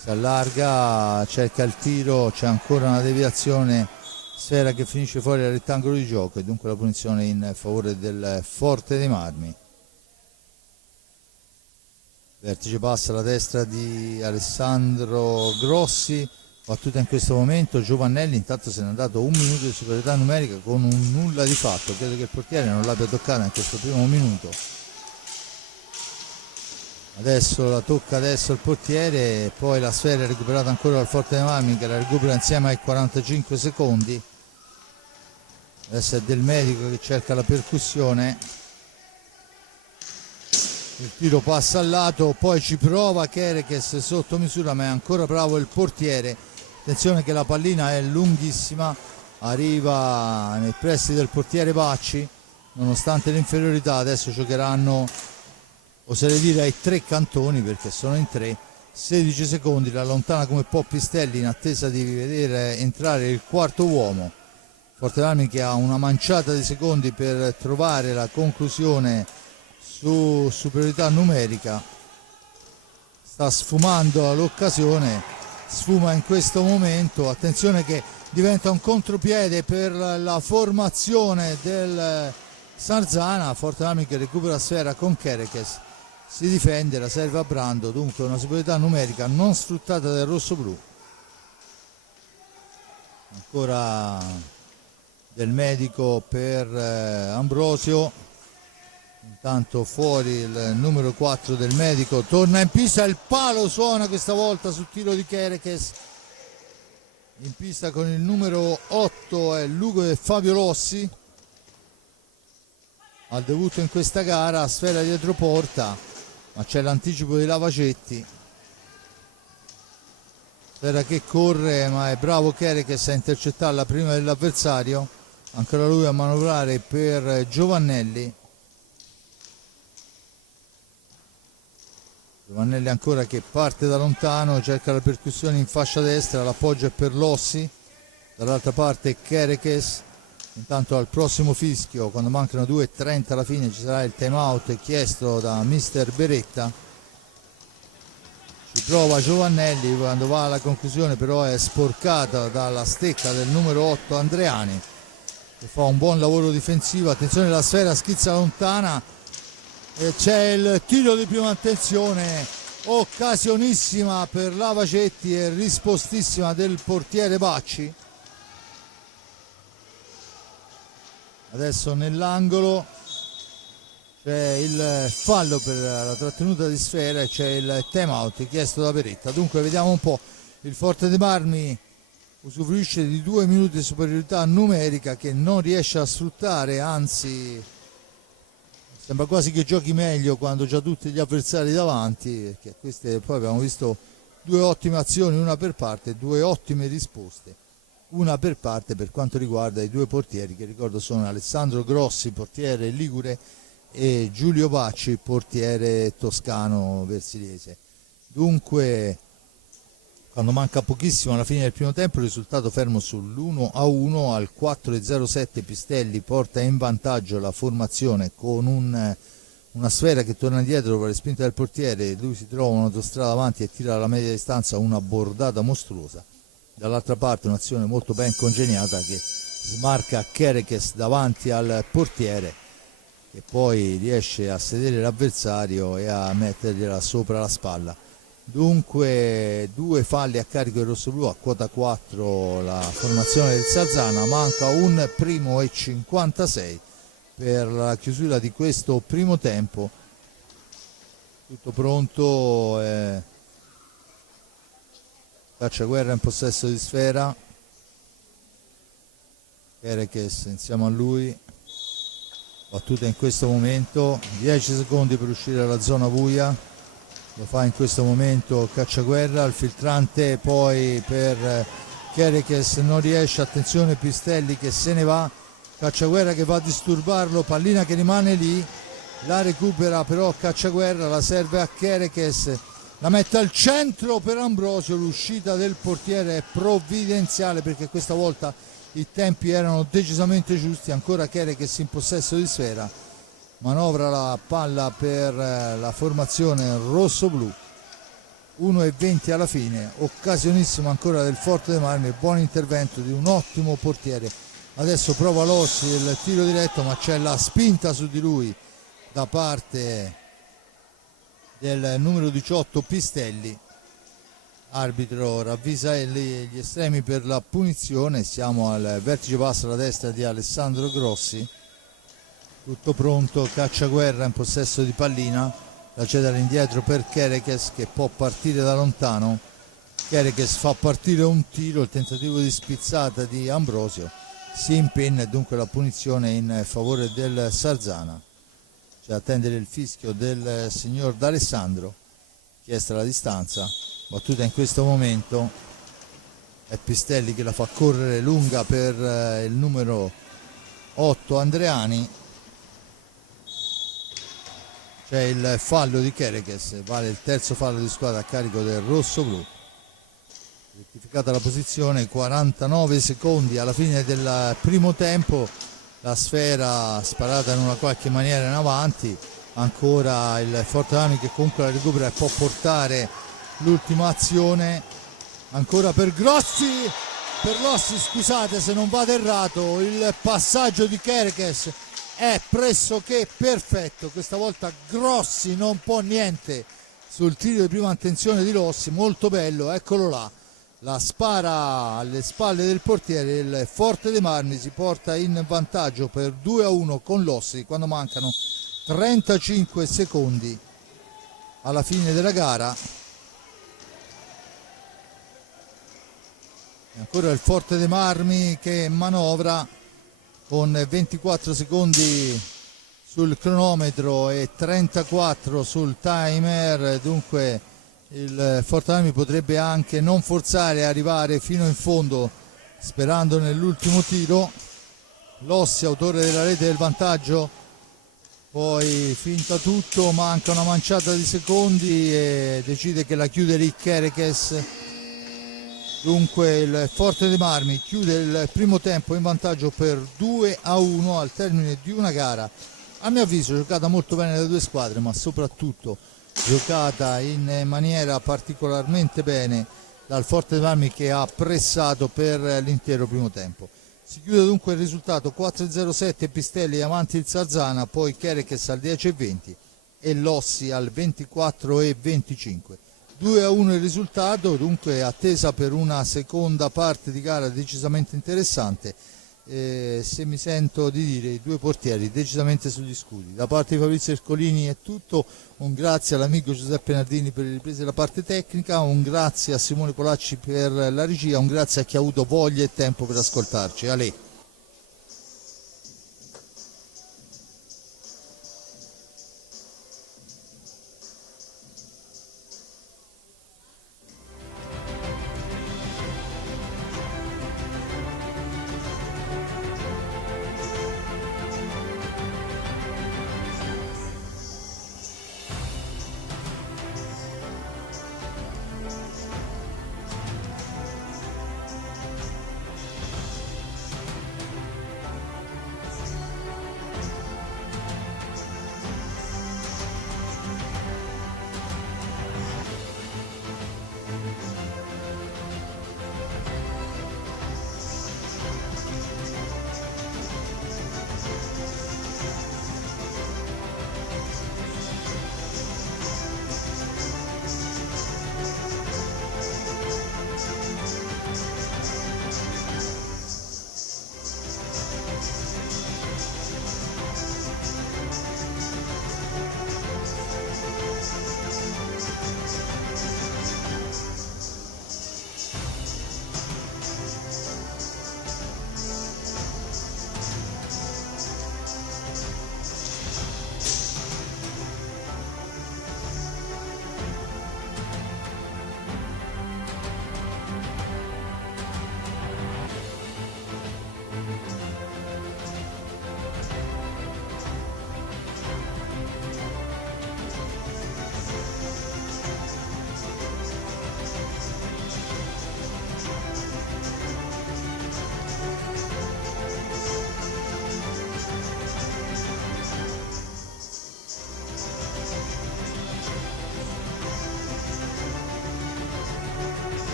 si allarga, cerca il tiro, c'è ancora una deviazione, sfera che finisce fuori dal rettangolo di gioco e dunque la punizione in favore del Forte dei Marmi. Vertice passa alla destra di Alessandro Grossi, battuta in questo momento. Giovannelli intanto se n'è andato un minuto di superiorità numerica con un nulla di fatto, credo che il portiere non l'abbia toccata in questo primo minuto. Adesso la tocca il portiere, poi la sfera è recuperata ancora dal Forte dei Marmi, che la recupera insieme ai 45 secondi. Adesso è Del Medico che cerca la percussione, il tiro passa al lato, poi ci prova Kerekes sotto misura, ma è ancora bravo il portiere. Attenzione che la pallina è lunghissima, arriva nei pressi del portiere Bacci, nonostante l'inferiorità. Adesso giocheranno, oserei dire, ai tre cantoni, perché sono in tre. 16 secondi, la allontana come può Pistelli in attesa di vedere entrare il quarto uomo. Forte Marmi che ha una manciata di secondi per trovare la conclusione su superiorità numerica. Sta sfumando l'occasione, sfuma in questo momento. Attenzione che diventa un contropiede per la formazione del Sarzana. Forte Marmi che recupera sfera con Kerekes, si difende, la serve a Brando, dunque una superiorità numerica non sfruttata del rossoblu. Ancora Del Medico per Ambrosio, intanto fuori il numero 4 Del Medico, torna in pista, il palo suona questa volta sul tiro di Kerekes. In pista con il numero 8 è Fabio Rossi, al debutto in questa gara, sfera dietro porta, ma c'è l'anticipo di Lavacetti, sfera che corre, ma è bravo Kerekes a intercettarla prima dell'avversario. Ancora lui a manovrare per Giovannelli. Giovannelli ancora che parte da lontano, cerca la percussione in fascia destra, l'appoggio è per Lossi, dall'altra parte Kerekes. Intanto al prossimo fischio, quando mancano 2:30 alla fine, ci sarà il time out chiesto da mister Beretta. Ci prova Giovannelli, quando va alla conclusione però è sporcata dalla stecca del numero 8 Andreani, che fa un buon lavoro difensivo. Attenzione, la sfera schizza lontana e c'è il tiro di prima attenzione, occasionissima per Lavacetti e rispostissima del portiere Bacci. Adesso nell'angolo c'è il fallo per la trattenuta di sfera e c'è il time out chiesto da Beretta. Dunque vediamo un po', il Forte dei Marmi usufruisce di 2 minuti di superiorità numerica che non riesce a sfruttare, anzi sembra quasi che giochi meglio quando già tutti gli avversari davanti, perché queste poi abbiamo visto 2 ottime azioni, una per parte, 2 ottime risposte, una per parte per quanto riguarda i 2 portieri, che ricordo sono Alessandro Grossi, portiere ligure, e Giulio Bacci, portiere toscano versiliese. Dunque, quando manca pochissimo alla fine del primo tempo, il risultato fermo sull'1-1. Al 4:07 Pistelli porta in vantaggio la formazione con una sfera che torna indietro per le spinte del portiere. Lui si trova un'autostrada avanti e tira alla media distanza una bordata mostruosa. Dall'altra parte un'azione molto ben congegnata che smarca Kerekes davanti al portiere, che poi riesce a sedere l'avversario e a mettergliela sopra la spalla. Dunque 2 falli a carico del rossoblu, a quota 4 la formazione del Sarzana, manca un primo e 56 per la chiusura di questo primo tempo. Tutto pronto, Cacciaguerra in possesso di sfera, Kerekes insieme a lui, battuta in questo momento, 10 secondi per uscire dalla zona buia, lo fa in questo momento Cacciaguerra, il filtrante poi per Kerekes non riesce, attenzione Pistelli che se ne va, Cacciaguerra che va a disturbarlo, pallina che rimane lì, la recupera però Cacciaguerra, la serve a Kerekes, la mette al centro per Ambrosio, l'uscita del portiere è provvidenziale perché questa volta i tempi erano decisamente giusti, ancora Kerekes in possesso di sfera, manovra la palla per la formazione rossoblu, 1:20 alla fine, occasionissima ancora del Forte dei Marmi, buon intervento di un ottimo portiere. Adesso prova Lossi il tiro diretto, ma c'è la spinta su di lui da parte del numero 18 Pistelli. Arbitro ravvisa gli estremi per la punizione, siamo al vertice basso alla destra di Alessandro Grossi. Tutto pronto, Cacciaguerra in possesso di pallina, la cede all'indietro per Kerekes che può partire da lontano. Kerekes fa partire un tiro, il tentativo di spizzata di Ambrosio si impenna e dunque la punizione in favore del Sarzana. C'è da attendere il fischio del signor D'Alessandro, chiesta la distanza, battuta in questo momento, è Pistelli che la fa correre lunga per il numero 8 Andreani. C'è il fallo di Kerekes, vale il terzo fallo di squadra a carico del rossoblu. Rettificata la posizione, 49 secondi alla fine del primo tempo, la sfera sparata in una qualche maniera in avanti, ancora il Forte Marmi che comunque la recupera e può portare l'ultima azione, ancora per Grossi, per Lossi scusate se non vado errato, il passaggio di Kerekes è pressoché perfetto, questa volta Grossi non può niente sul tiro di prima intenzione di Lossi, molto bello, eccolo là, la spara alle spalle del portiere, il Forte dei Marmi si porta in vantaggio per 2-1 con Lossi quando mancano 35 secondi alla fine della gara. E ancora il Forte dei Marmi che manovra con 24 secondi sul cronometro e 34 sul timer, dunque il Forte Marmi potrebbe anche non forzare e arrivare fino in fondo sperando nell'ultimo tiro. Lossi, autore della rete del vantaggio, poi finta tutto, manca una manciata di secondi e decide che la chiude lì Kerekes. Dunque il Forte dei Marmi chiude il primo tempo in vantaggio per 2-1 al termine di una gara, a mio avviso giocata molto bene dalle due squadre, ma soprattutto giocata in maniera particolarmente bene dal Forte dei Marmi che ha pressato per l'intero primo tempo. Si chiude dunque il risultato 4-0-7, Pistelli avanti il Sarzana, poi Kerekes al 10-20 e Lossi al 24-25. 2-1 il risultato, dunque attesa per una seconda parte di gara decisamente interessante. Se mi sento di dire i due portieri decisamente sugli scudi. Da parte di Fabrizio Ercolini è tutto, un grazie all'amico Giuseppe Nardini per le riprese della parte tecnica, un grazie a Simone Polacci per la regia, un grazie a chi ha avuto voglia e tempo per ascoltarci. Ale.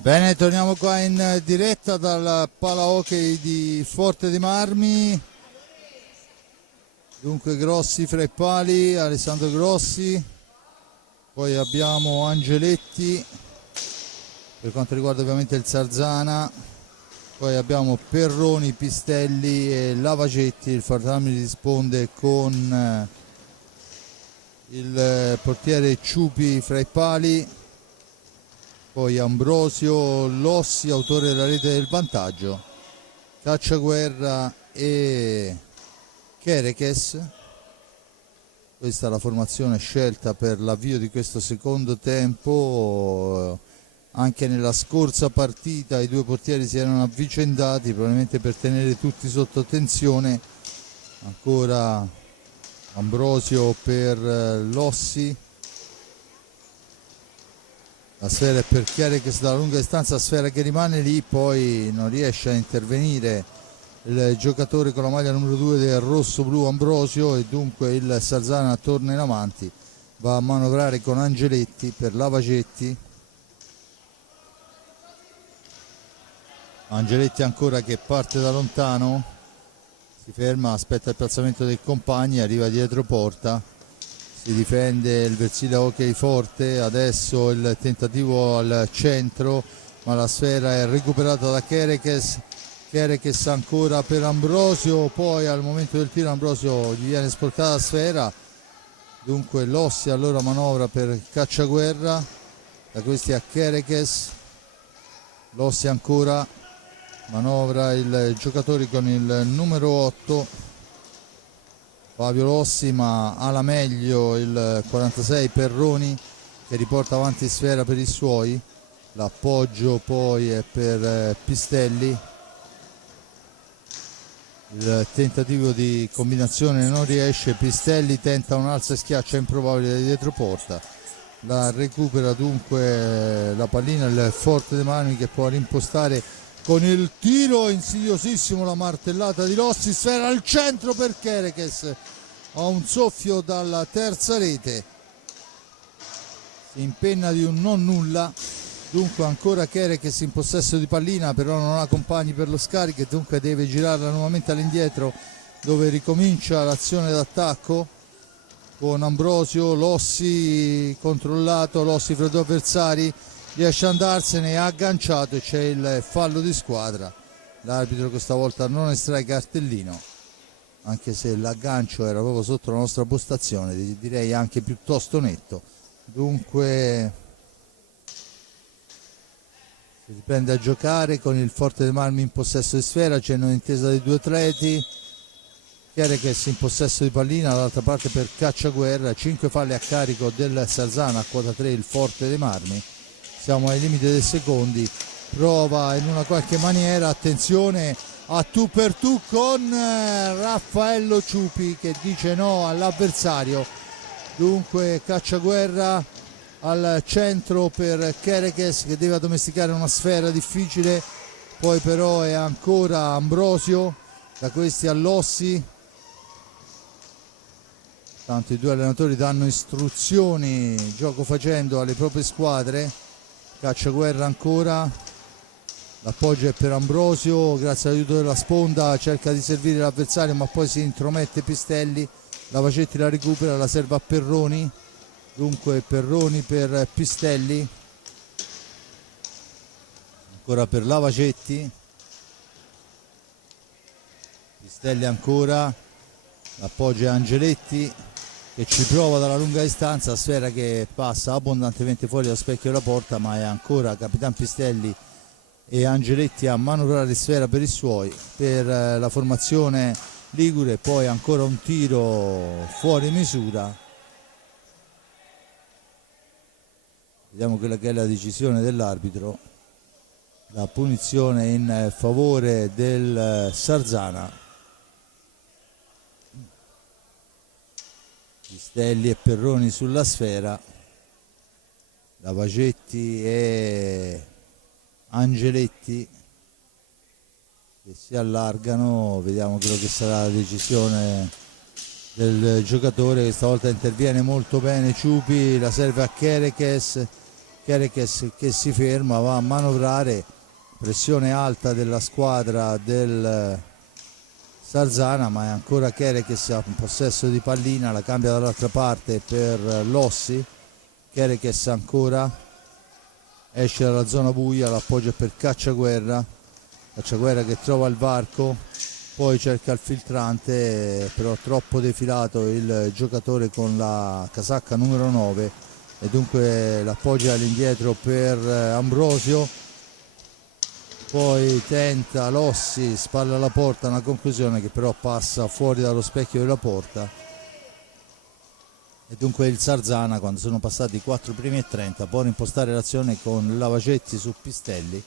Bene, torniamo qua in diretta dal pala hockey di Forte dei Marmi. Dunque Grossi fra i pali, Alessandro Grossi, poi abbiamo Angeletti per quanto riguarda ovviamente il Sarzana, poi abbiamo Perroni, Pistelli e Lavagetti. Il Forte dei Marmi risponde con il portiere Ciupi fra i pali, poi Ambrosio, Lossi, autore della rete del vantaggio, Cacciaguerra e Kerekes. Questa è la formazione scelta per l'avvio di questo secondo tempo. Anche nella scorsa partita i due portieri si erano avvicendati, probabilmente per tenere tutti sotto tensione. Ancora Ambrosio per Lossi, la sfera è per Kerekes dalla lunga distanza, sfera che rimane lì, poi non riesce a intervenire il giocatore con la maglia numero 2 del rosso-blu Ambrosio, e dunque il Sarzana torna in avanti, va a manovrare con Angeletti per Lavagetti. Angeletti ancora che parte da lontano, si ferma, aspetta il piazzamento dei compagni, arriva dietro porta, si difende il Versilia Hockey Forte. Adesso il tentativo al centro, ma la sfera è recuperata da Kerekes. Kerekes ancora per Ambrosio, poi al momento del tiro Ambrosio gli viene sporcata la sfera, dunque Lossi allora manovra per Cacciaguerra, da questi a Kerekes. Lossi ancora manovra il giocatore con il numero 8 Fabio Lossi, ma ha la meglio il 46 Perroni che riporta avanti sfera per i suoi. L'appoggio poi è per Pistelli, il tentativo di combinazione non riesce, Pistelli tenta un alza e schiaccia improbabile da dietro porta, la recupera dunque la pallina il Forte dei Marmi, che può rimpostare con il tiro insidiosissimo, la martellata di Lossi, sfera al centro per Kerekes, a un soffio dalla terza rete, si impenna di un non nulla. Dunque ancora Kerekes in possesso di pallina, però non ha compagni per lo scarico e dunque deve girarla nuovamente all'indietro, dove ricomincia l'azione d'attacco con Ambrosio. Lossi controllato, Lossi fra due avversari, riesce ad andarsene, ha agganciato e c'è il fallo di squadra. L'arbitro questa volta non estrae cartellino, anche se l'aggancio era proprio sotto la nostra postazione, direi anche piuttosto netto. Dunque si riprende a giocare con il Forte dei Marmi in possesso di sfera, c'è un'intesa dei due atleti. Kerekes in possesso di pallina, dall'altra parte per Cacciaguerra, 5 falli a carico del Sarzana, a quota 3 il Forte dei Marmi. Siamo ai limiti dei secondi, prova in una qualche maniera, attenzione a tu per tu con Raffaello Ciupi che dice no all'avversario. Dunque Cacciaguerra al centro per Kerekes che deve addomesticare una sfera difficile, poi però è ancora Ambrosio, da questi a Lossi. Tanto i due allenatori danno istruzioni gioco facendo alle proprie squadre. Cacciaguerra ancora, l'appoggio è per Ambrosio, grazie all'aiuto della sponda cerca di servire l'avversario, ma poi si intromette Pistelli, Lavagetti la recupera, la serve a Perroni, dunque Perroni per Pistelli, ancora per Lavagetti, Pistelli ancora, l'appoggio è Angeletti che ci prova dalla lunga distanza, sfera che passa abbondantemente fuori dal specchio della porta, ma è ancora Capitan Pistelli e Angeletti a manovrare sfera per i suoi, per la formazione ligure. Poi ancora un tiro fuori misura, vediamo quella che è la decisione dell'arbitro, la punizione in favore del Sarzana. Pistelli e Perroni sulla sfera, Lavagetti e Angeletti che si allargano. Vediamo quello che sarà la decisione del giocatore, che stavolta interviene molto bene Ciupi, la serve a Kerekes Kerekes che si ferma, va a manovrare, pressione alta della squadra del Sarzana, ma è ancora Kerekes in possesso di pallina, la cambia dall'altra parte per Lossi. Kerekes ancora, esce dalla zona buia, l'appoggia per Cacciaguerra che trova il varco, poi cerca il filtrante, però troppo defilato il giocatore con la casacca numero 9 e dunque l'appoggia all'indietro per Ambrosio, poi tenta Lossi, spalla alla porta, una conclusione che però passa fuori dallo specchio della porta e dunque il Sarzana, quando sono passati 4 primi e 30, può impostare l'azione con Lavacetti su Pistelli,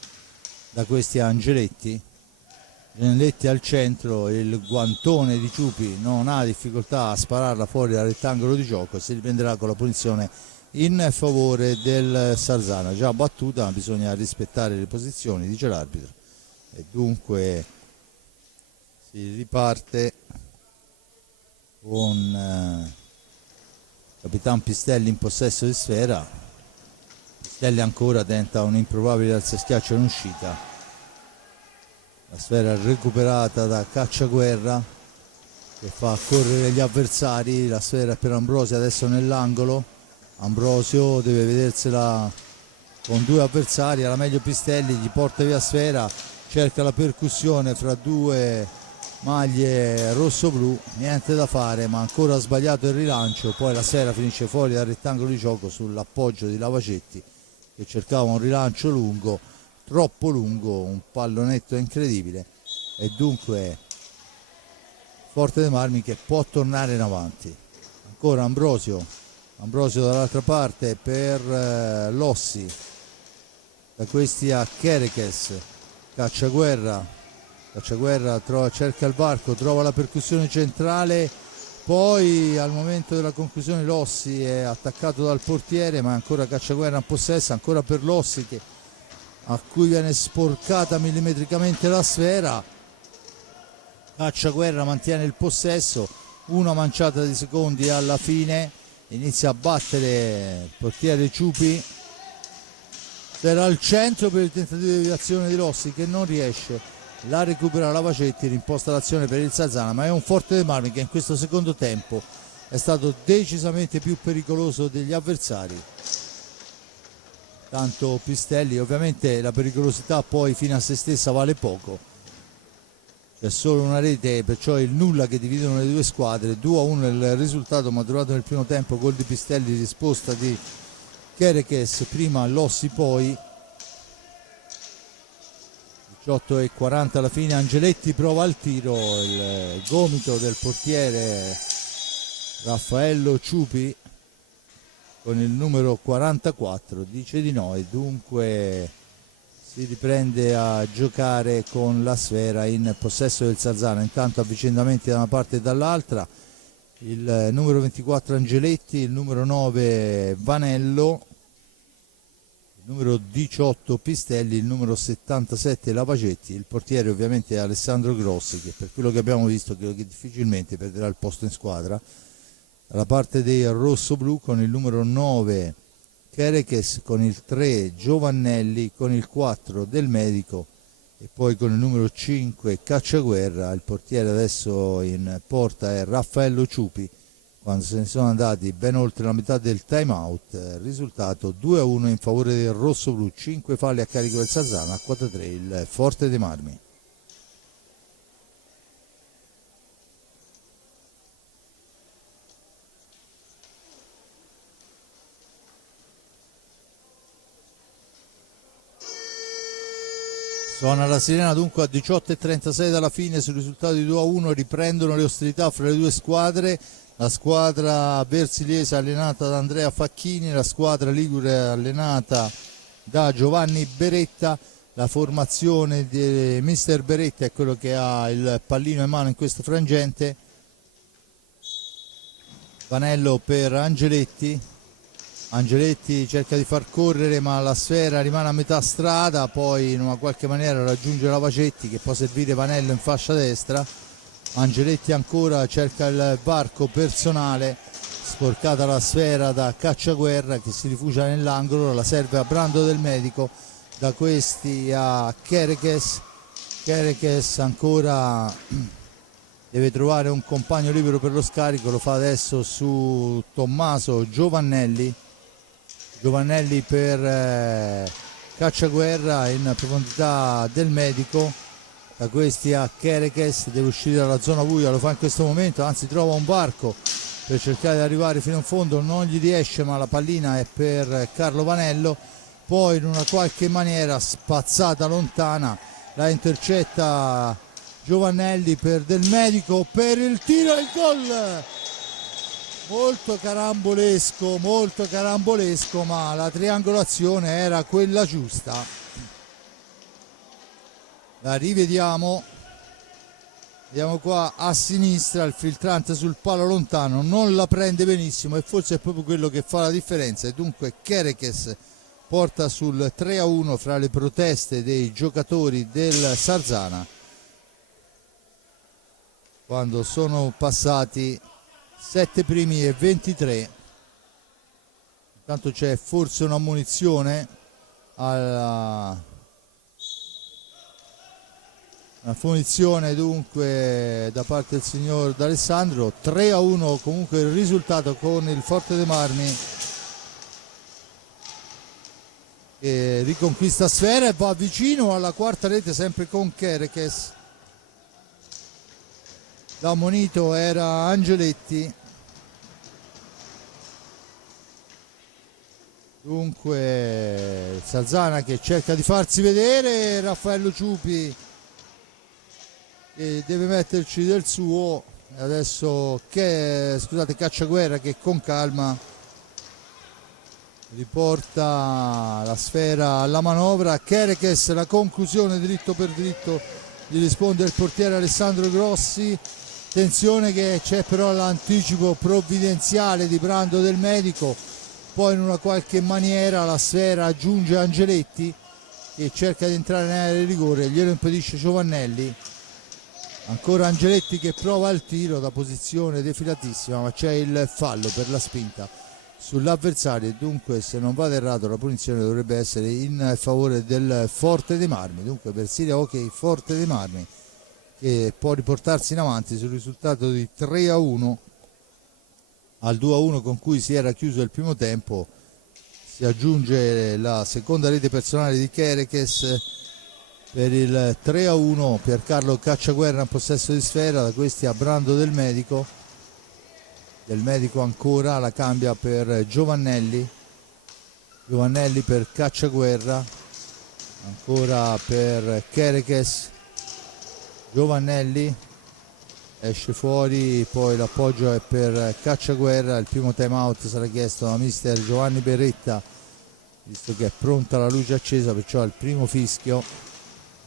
da questi a Angeletti al centro, il guantone di Ciupi non ha difficoltà a spararla fuori dal rettangolo di gioco e si riprenderà con la punizione in favore del Sarzana, già battuta, ma bisogna rispettare le posizioni, dice l'arbitro, e dunque si riparte con Capitan Pistelli in possesso di sfera. Pistelli ancora tenta un improbabile alzaschiaccio in uscita, la sfera recuperata da Cacciaguerra che fa correre gli avversari, la sfera è per Ambrosio adesso nell'angolo. Ambrosio deve vedersela con due avversari, alla meglio Pistelli, gli porta via sfera, cerca la percussione fra due maglie rosso-blu, niente da fare, ma ancora sbagliato il rilancio, poi la sfera finisce fuori dal rettangolo di gioco sull'appoggio di Lavacetti che cercava un rilancio lungo, troppo lungo, un pallonetto incredibile e dunque Forte dei Marmi che può tornare in avanti. Ancora Ambrosio dall'altra parte per Lossi, da questi a Kerekes, Cacciaguerra cerca il varco, trova la percussione centrale, poi al momento della conclusione Lossi è attaccato dal portiere, ma ancora Cacciaguerra in possesso, ancora per Lossi a cui viene sporcata millimetricamente la sfera. Cacciaguerra mantiene il possesso, una manciata di secondi alla fine, inizia a battere il portiere Ciupi, era al centro per il tentativo di deviazione di Lossi che non riesce, la recupera Lavacetti, rimposta l'azione per il Sarzana, ma è un Forte dei Marmi che in questo secondo tempo è stato decisamente più pericoloso degli avversari. Tanto Pistelli, ovviamente la pericolosità poi fino a se stessa vale poco, c'è solo una rete, perciò il nulla che dividono le due squadre. 2-1 il risultato maturato nel primo tempo, gol di Pistelli, risposta di Kerekes, prima Lossi poi. 18:40 alla fine, Angeletti prova il tiro, il gomito del portiere Raffaello Ciupi con il numero 44 dice di no e dunque si riprende a giocare con la sfera in possesso del Sarzana. Intanto avvicendamenti da una parte e dall'altra, il numero 24 Angeletti, il numero 9 Vanello, il numero 18 Pistelli, il numero 77 Lavacetti, il portiere ovviamente è Alessandro Grossi, che per quello che abbiamo visto credo che difficilmente perderà il posto in squadra. Dalla parte dei rossoblu con il numero 9 Kerekes, con il 3 Giovannelli, con il 4 Del Medico e poi con il numero 5 Cacciaguerra. Il portiere adesso in porta è Raffaello Ciupi, quando se ne sono andati ben oltre la metà del time out. Risultato 2-1 in favore del rossoblu, 5 falli a carico del Sarzana, a quota 3 il Forte dei Marmi. Suona la sirena dunque a 18:36 dalla fine sul risultato di 2-1, riprendono le ostilità fra le due squadre, la squadra versiliese allenata da Andrea Facchini, la squadra ligure allenata da Giovanni Beretta. La formazione di mister Beretta è quello che ha il pallino in mano in questo frangente. Vanello per Angeletti cerca di far correre ma la sfera rimane a metà strada, poi in una qualche maniera raggiunge Lavacetti che può servire Vanello in fascia destra. Angeletti ancora cerca il varco personale, sporcata la sfera da Cacciaguerra che si rifugia nell'angolo, la serve a Brando del Medico, da questi a Kerekes ancora deve trovare un compagno libero per lo scarico, lo fa adesso su Tommaso Giovannelli per Cacciaguerra in profondità del Medico, da questi a Kerekes, deve uscire dalla zona buia, lo fa in questo momento, anzi trova un varco per cercare di arrivare fino in fondo, non gli riesce, ma la pallina è per Carlo Vanello, poi in una qualche maniera spazzata lontana la intercetta Giovannelli per Del Medico, per il tiro e il gol, molto carambolesco, ma la triangolazione era quella giusta. La rivediamo, vediamo qua a sinistra il filtrante sul palo lontano, non la prende benissimo e forse è proprio quello che fa la differenza, e dunque Kerekes porta sul 3-1 fra le proteste dei giocatori del Sarzana quando sono passati 7 primi e 23. Intanto c'è forse una munizione una punizione dunque da parte del signor D'Alessandro. 3-1 comunque il risultato, con il Forte dei Marmi che riconquista sfera e va vicino alla quarta rete, sempre con Kerekes. L'ammonito era Angeletti. Dunque Sarzana che cerca di farsi vedere, Raffaello Ciupi che deve metterci del suo, adesso Cacciaguerra che con calma riporta la sfera alla manovra. Kerekes, la conclusione dritto per dritto, gli risponde il portiere Alessandro Grossi. Attenzione che c'è però l'anticipo provvidenziale di Brando del Medico, poi in una qualche maniera la sfera aggiunge Angeletti che cerca di entrare nell'area di rigore, glielo impedisce Giovannelli. Ancora Angeletti che prova il tiro da posizione defilatissima, ma c'è il fallo per la spinta sull'avversario e dunque, se non vado errato, la punizione dovrebbe essere in favore del Forte dei Marmi. Dunque per Siria Hockey Forte dei Marmi che può riportarsi in avanti sul risultato di 3-1 al 2-1 con cui si era chiuso il primo tempo. Si aggiunge la seconda rete personale di Kerekes per il 3-1. Piercarlo Cacciaguerra in possesso di sfera, da questi a Brando del Medico ancora, la cambia per Giovannelli per Cacciaguerra, ancora per Kerekes. Giovannelli esce fuori, poi l'appoggio è per Cacciaguerra. Il primo time out sarà chiesto da mister Giovanni Beretta, visto che è pronta la luce accesa, perciò al primo fischio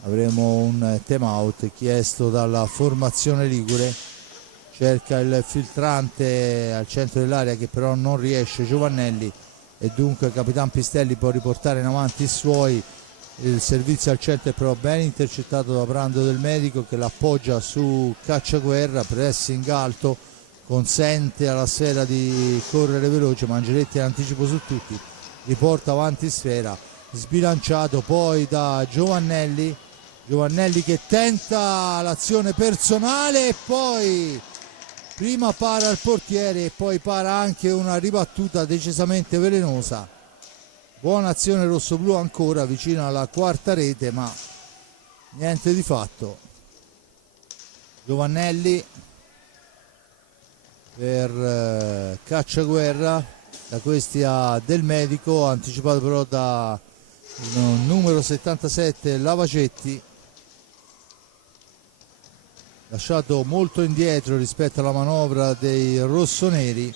avremo un time out chiesto dalla formazione ligure. Cerca il filtrante al centro dell'area che però non riesce Giovannelli e dunque Capitan Pistelli può riportare in avanti i suoi. Il servizio al centro è però ben intercettato da Brando del Medico che l'appoggia su Cacciaguerra, pressing alto, consente alla sfera di correre veloce, ma Angeletti in anticipo su tutti, riporta avanti sfera, sbilanciato poi da Giovannelli che tenta l'azione personale e poi prima para il portiere e poi para anche una ribattuta decisamente velenosa. Buona azione rossoblu ancora vicino alla quarta rete, ma niente di fatto. Giovannelli per Cacciaguerra, da questi a Del Medico, anticipato però da numero 77 Lavacetti, lasciato molto indietro rispetto alla manovra dei rossoneri.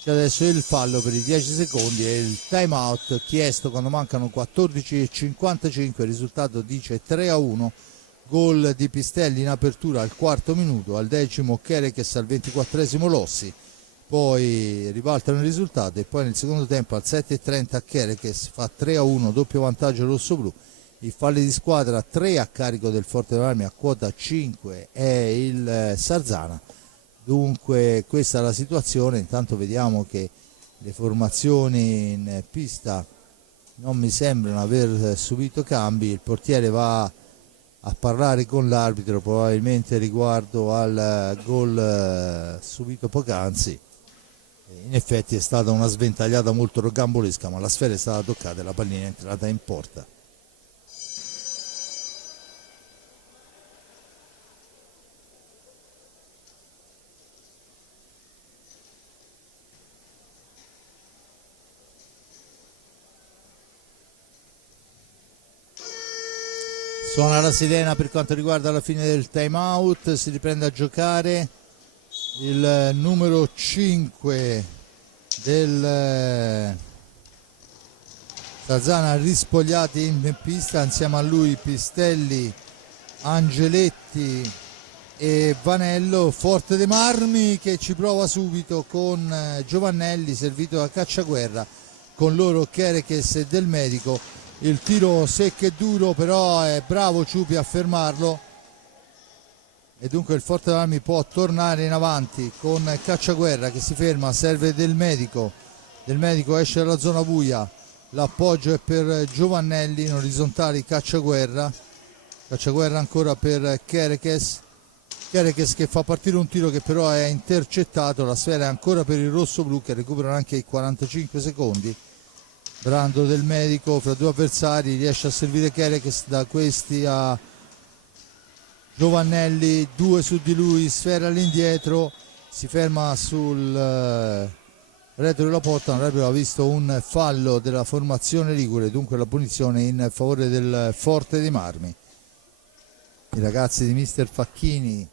C'è adesso il fallo per i 10 secondi e il time out chiesto quando mancano 14:55. Il risultato dice 3-1, gol di Pistelli in apertura al quarto minuto, al decimo Kerekes, al 24esimo Lossi, poi ribaltano il risultato e poi nel secondo tempo al 7:30 Kerekes fa 3-1, doppio vantaggio rossoblu. I falli di squadra 3 a carico del Forte dei Marmi, a quota 5 è il Sarzana, Dunque questa è la situazione. Intanto vediamo che le formazioni in pista non mi sembrano aver subito cambi. Il portiere va a parlare con l'arbitro probabilmente riguardo al gol subito poc'anzi. In effetti è stata una sventagliata molto rocambolesca, ma la sfera è stata toccata e la pallina è entrata in porta. Suona la sirena per quanto riguarda la fine del time out, si riprende a giocare il numero 5 del Sarzana, Rispogliati in pista, insieme a lui Pistelli, Angeletti e Vanello. Forte dei Marmi che ci prova subito con Giovannelli, servito da Cacciaguerra, con loro Chereches e Del Medico. Il tiro secco e duro, però è bravo Ciupi a fermarlo, e dunque il Forte dei Marmi può tornare in avanti con Cacciaguerra che si ferma, serve Del Medico esce dalla zona buia, l'appoggio è per Giovannelli, in orizzontali Cacciaguerra ancora per Chereches che fa partire un tiro che però è intercettato. La sfera è ancora per il rossoblu che recuperano anche i 45 secondi. Brando Del Medico fra due avversari riesce a servire Chereches, da questi a Giovannelli, due su di lui, sfera all'indietro, si ferma sul retro della porta. Non avrebbe visto un fallo della formazione ligure, dunque la punizione in favore del Forte dei Marmi. I ragazzi di mister Facchini,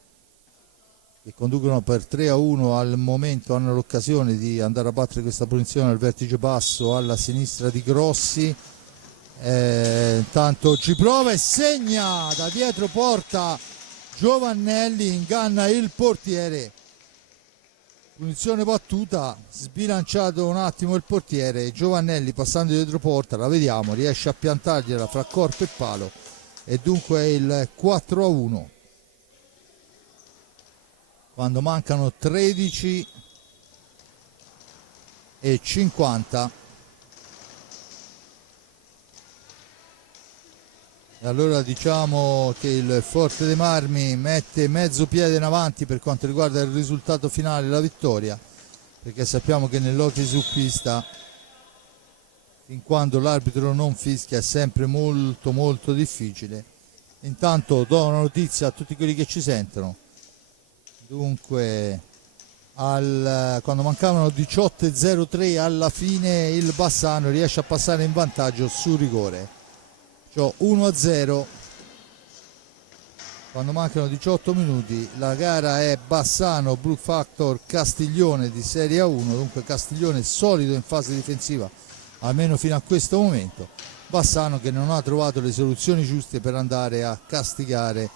che conducono per 3-1 al momento, hanno l'occasione di andare a battere questa punizione al vertice basso alla sinistra di Grossi. Intanto ci prova e segna da dietro porta Giovannelli, inganna il portiere. Punizione battuta, sbilanciato un attimo il portiere. Giovannelli, passando dietro porta, la vediamo, riesce a piantargliela fra corpo e palo, e dunque è il 4-1 quando mancano 13 e 50. E allora diciamo che il Forte dei Marmi mette mezzo piede in avanti per quanto riguarda il risultato finale, la vittoria, perché sappiamo che nell'hockey su pista, fin quando l'arbitro non fischia, è sempre molto molto difficile. Intanto do una notizia a tutti quelli che ci sentono. Dunque quando mancavano 18:03 alla fine, il Bassano riesce a passare in vantaggio su rigore, cioè 1-0 quando mancano 18 minuti. La gara è Bassano Blue Factor Castiglione di Serie A1, dunque Castiglione solido in fase difensiva almeno fino a questo momento. Bassano che non ha trovato le soluzioni giuste per andare a castigare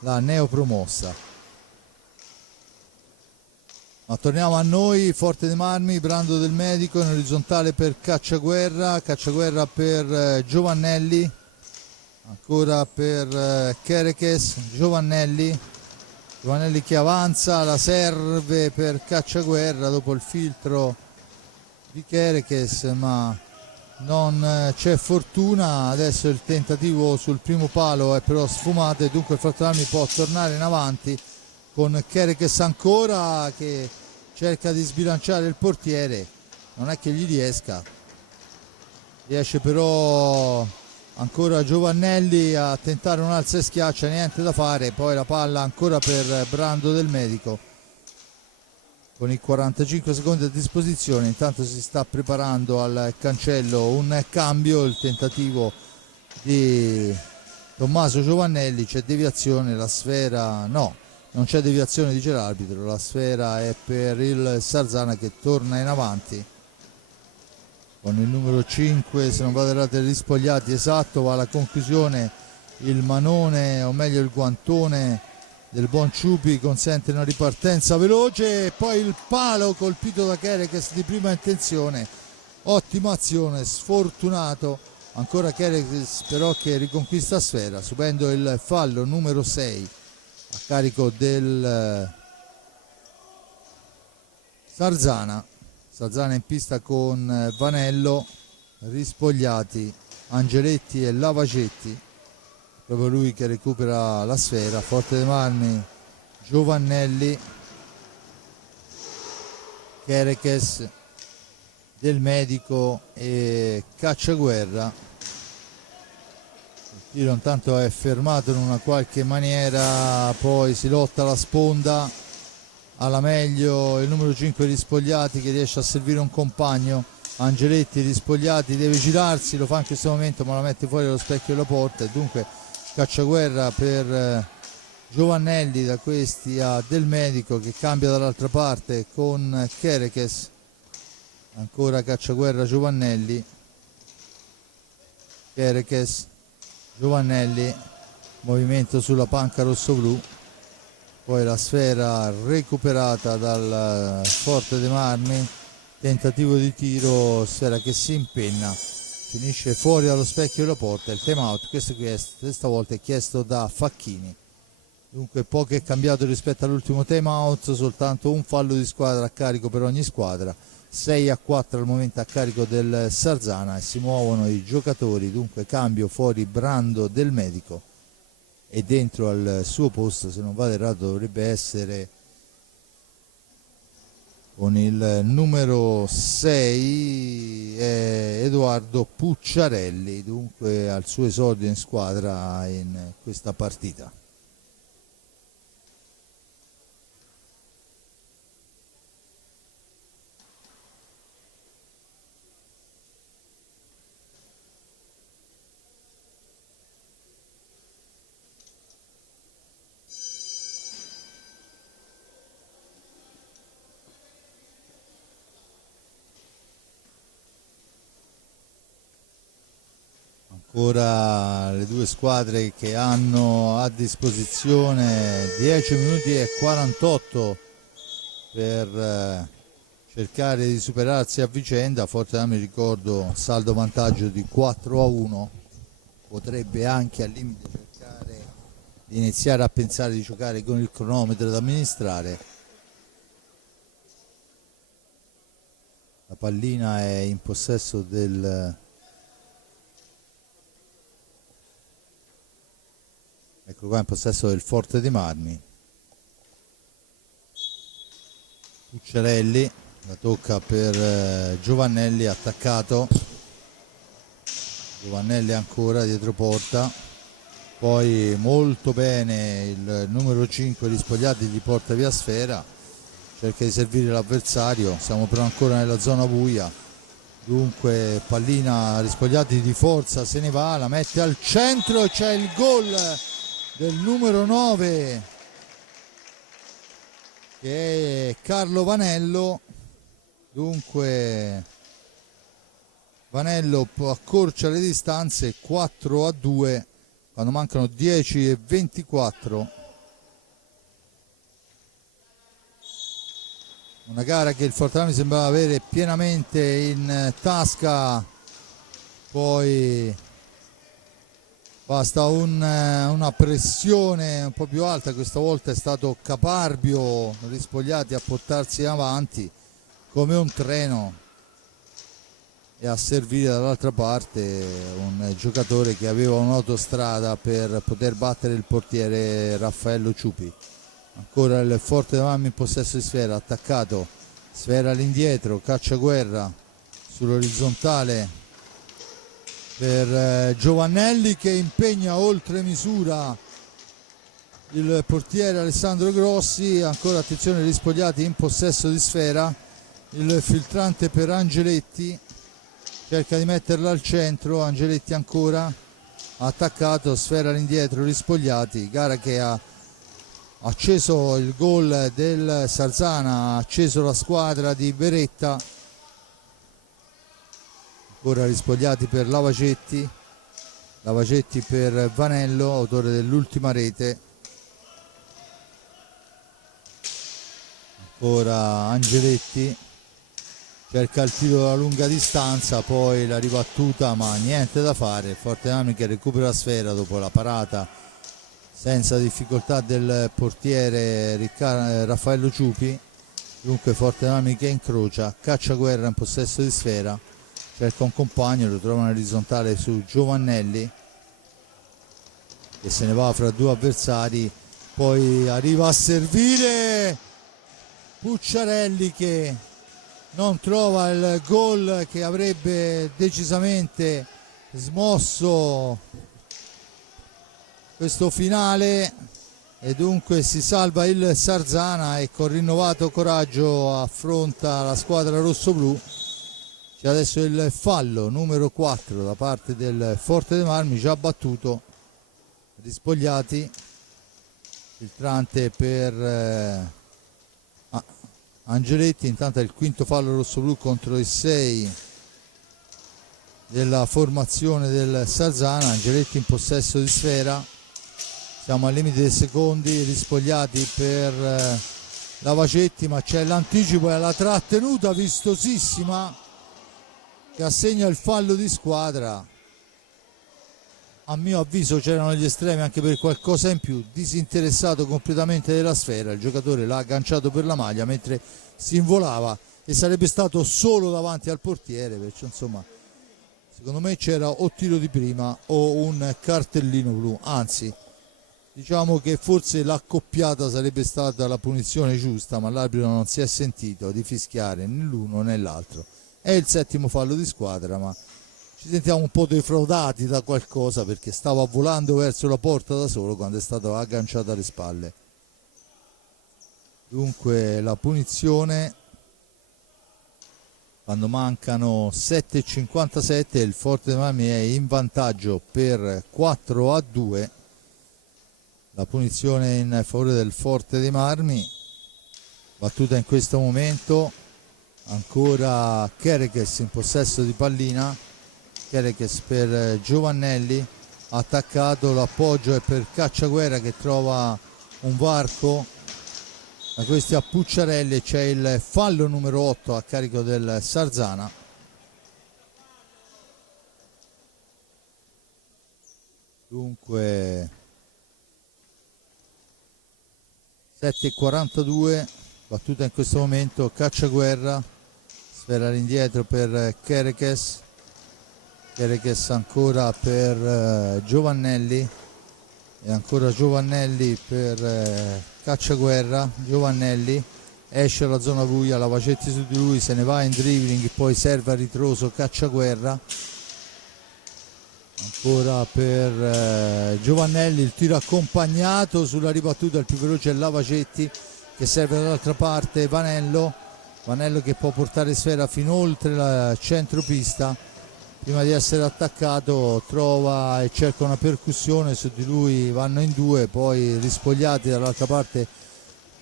la neopromossa. Ma torniamo a noi. Forte dei Marmi, Brando Del Medico in orizzontale per Cacciaguerra per Giovannelli, ancora per Chereches, Giovannelli che avanza, la serve per Cacciaguerra dopo il filtro di Chereches, ma non c'è fortuna. Adesso il tentativo sul primo palo è però sfumato, e dunque il Forte dei Marmi può tornare in avanti con Chereches ancora, che cerca di sbilanciare il portiere, non è che gli riesce però ancora Giovannelli a tentare un alza e schiaccia, niente da fare. Poi la palla ancora per Brando Del Medico con i 45 secondi a disposizione. Intanto si sta preparando al cancello un cambio, il tentativo di Tommaso Giovannelli, c'è deviazione, la sfera no, non c'è deviazione, dice l'arbitro, la sfera è per il Sarzana che torna in avanti con il numero 5, se non vado errato, Rispogliati, esatto. Va alla conclusione il manone, o meglio il guantone del buon Ciupi, consente una ripartenza veloce, e poi il palo colpito da Chereches di prima intenzione. Ottima azione, sfortunato ancora Chereches però, che riconquista sfera subendo il fallo numero 6 a carico del Sarzana in pista con Vanello, Rispogliati, Angeletti e Lavacetti, proprio lui che recupera la sfera. Forte dei Marmi, Giovannelli, Chereches, Del Medico e Cacciaguerra. Il tiro intanto è fermato in una qualche maniera, poi si lotta alla sponda, alla meglio il numero 5 Rispogliati che riesce a servire un compagno. Angeletti, Rispogliati, deve girarsi, lo fa in questo momento ma la mette fuori dallo specchio della porta, e dunque Cacciaguerra per Giovannelli, da questi a Del Medico che cambia dall'altra parte con Chereches. Ancora Cacciaguerra, Giovannelli, Chereches, Giovannelli, movimento sulla panca rosso-blu, poi la sfera recuperata dal Forte dei Marmi, tentativo di tiro, sfera che si impenna, finisce fuori dallo specchio della porta. Il time out questa volta è chiesto da Facchini. Dunque poco è cambiato rispetto all'ultimo time out, soltanto un fallo di squadra a carico per ogni squadra, 6-4 al momento a carico del Sarzana, e si muovono i giocatori. Dunque cambio fuori Brando Del Medico, e dentro al suo posto, se non vado errato, dovrebbe essere con il numero 6 Edoardo Pucciarelli, dunque al suo esordio in squadra in questa partita. Ora le due squadre che hanno a disposizione 10 minuti e 48 per cercare di superarsi a vicenda. Forte Marmi, ricordo, saldo vantaggio di 4-1, potrebbe anche al limite cercare di iniziare a pensare di giocare con il cronometro da amministrare. La pallina è in possesso del... Ecco qua, in possesso del Forte dei Marmi. Pucciarelli, la tocca per Giovannelli, attaccato. Giovannelli ancora dietro porta. Poi molto bene il numero 5 Rispogliati, gli porta via sfera. Cerca di servire l'avversario, siamo però ancora nella zona buia. Dunque pallina, Rispogliati di forza, se ne va, la mette al centro e c'è il gol del numero 9 che è Carlo Vanello. Dunque Vanello accorcia le distanze, 4-2 quando mancano 10:24. Una gara che il Forte Marmi sembrava avere pienamente in tasca, poi basta una pressione un po' più alta. Questa volta è stato caparbio Rispogliati a portarsi avanti come un treno e a servire dall'altra parte un giocatore che aveva un'autostrada per poter battere il portiere Raffaello Ciupi. Ancora il Forte dei Marmi in possesso di sfera, attaccato, sfera all'indietro, Cacciaguerra sull'orizzontale per Giovannelli che impegna oltre misura il portiere Alessandro Grossi. Ancora attenzione, Rispogliati in possesso di sfera, il filtrante per Angeletti, cerca di metterla al centro, Angeletti ancora attaccato, sfera all'indietro, Rispogliati. Gara che ha acceso il gol del Sarzana, ha acceso la squadra di Beretta. Ora Rispogliati per Lavacetti, Lavacetti per Vanello, autore dell'ultima rete. Ancora Angeletti, cerca il tiro da lunga distanza, poi la ribattuta, ma niente da fare. Forte Marmi che recupera la sfera dopo la parata senza difficoltà del portiere Raffaello Ciupi. Dunque Forte dei Marmi che incrocia, Cacciaguerra in possesso di sfera, cerca un compagno, lo trova in orizzontale su Giovannelli che se ne va fra due avversari, poi arriva a servire Pucciarelli che non trova il gol che avrebbe decisamente smosso questo finale, e dunque si salva il Sarzana e con rinnovato coraggio affronta la squadra rossoblù. C'è adesso il fallo numero 4 da parte del Forte dei Marmi, già battuto, rispogliati, filtrante per Angeletti. Intanto è il quinto fallo rossoblù contro i 6 della formazione del Sarzana. Angeletti in possesso di sfera, siamo al limite dei secondi, rispogliati per Lavacetti, ma c'è l'anticipo e la trattenuta vistosissima che assegna il fallo di squadra. A mio avviso c'erano gli estremi anche per qualcosa in più, disinteressato completamente della sfera, il giocatore l'ha agganciato per la maglia mentre si involava e sarebbe stato solo davanti al portiere, perciò insomma secondo me c'era o tiro di prima o un cartellino blu, anzi diciamo che forse l'accoppiata sarebbe stata la punizione giusta, ma l'arbitro non si è sentito di fischiare né l'uno né l'altro. È il settimo fallo di squadra, ma ci sentiamo un po' defraudati da qualcosa perché stava volando verso la porta da solo quando è stato agganciato alle spalle. Dunque la punizione, quando mancano 7,57, il Forte dei Marmi è in vantaggio per 4-2. La punizione in favore del Forte dei Marmi, battuta in questo momento, ancora Kerekes in possesso di pallina, Kerekes per Giovannelli, attaccato, l'appoggio è per Cacciaguerra che trova un varco, da questi a Pucciarelli. C'è il fallo numero 8 a carico del Sarzana. Dunque 7,42, battuta in questo momento Cacciaguerra, sfera all'indietro per Kerekes, Kerekes ancora per Giovannelli e ancora Giovannelli per Cacciaguerra. Giovannelli esce alla zona buia, Lavacetti su di lui, se ne va in dribbling, poi serve a ritroso Cacciaguerra, ancora per Giovannelli, il tiro accompagnato sulla ribattuta, il più veloce è Lavacetti che serve dall'altra parte Vanello che può portare sfera fin oltre la centropista, prima di essere attaccato trova e cerca una percussione, su di lui vanno in due, poi rispogliati dall'altra parte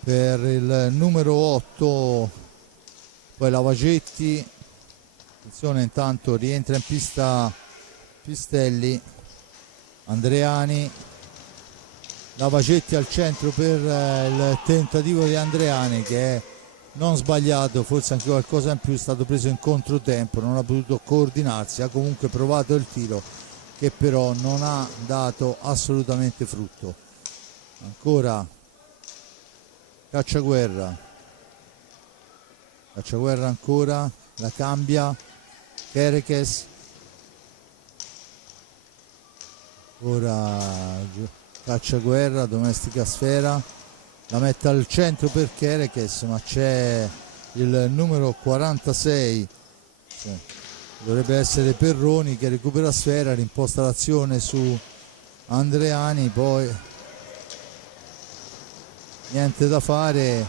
per il numero 8, poi Lavacetti. Attenzione, intanto rientra in pista Pistelli, Andreani, Lavacetti al centro per il tentativo di Andreani che è non sbagliato, forse anche qualcosa in più, è stato preso in controtempo, non ha potuto coordinarsi, ha comunque provato il tiro che però non ha dato assolutamente frutto. Ancora Cacciaguerra ancora, la cambia Kerekes, ora Cacciaguerra, domestica sfera, la mette al centro per Kerekes, ma c'è il numero 46, dovrebbe essere Perroni, che recupera sfera, rimposta l'azione su Andreani, poi niente da fare,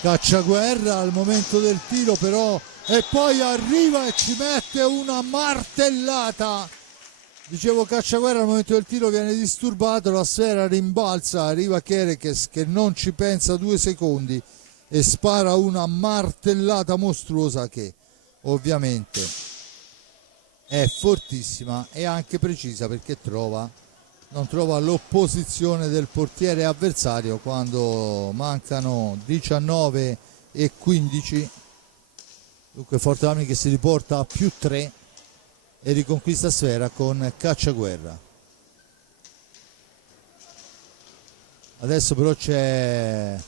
Cacciaguerra al momento del tiro però, e poi arriva e ci mette una martellata. Dicevo, Cacciaguerra al momento del tiro viene disturbato, la sfera rimbalza, arriva Kerekes che non ci pensa 2 secondi e spara una martellata mostruosa che ovviamente è fortissima e anche precisa, perché non trova l'opposizione del portiere avversario quando mancano 19 e 15. Dunque Forte dei Marmi che si riporta a più 3 e riconquista sfera con Cacciaguerra. Adesso però c'è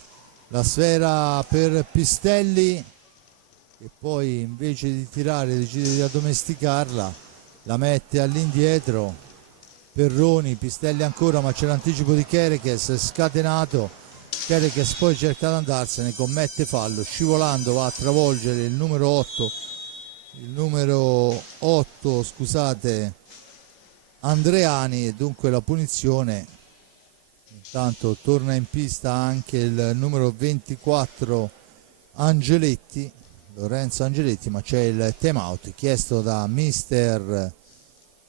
la sfera per Pistelli, che poi invece di tirare decide di addomesticarla, la mette all'indietro. Perroni, Pistelli ancora, ma c'è l'anticipo di Kerekes scatenato. Kerekes poi cerca di andarsene, commette fallo, scivolando va a travolgere il numero 8, scusate, Andreani, e dunque la punizione. Intanto torna in pista anche il numero 24 Angeletti, Lorenzo Angeletti, ma c'è il time out chiesto da mister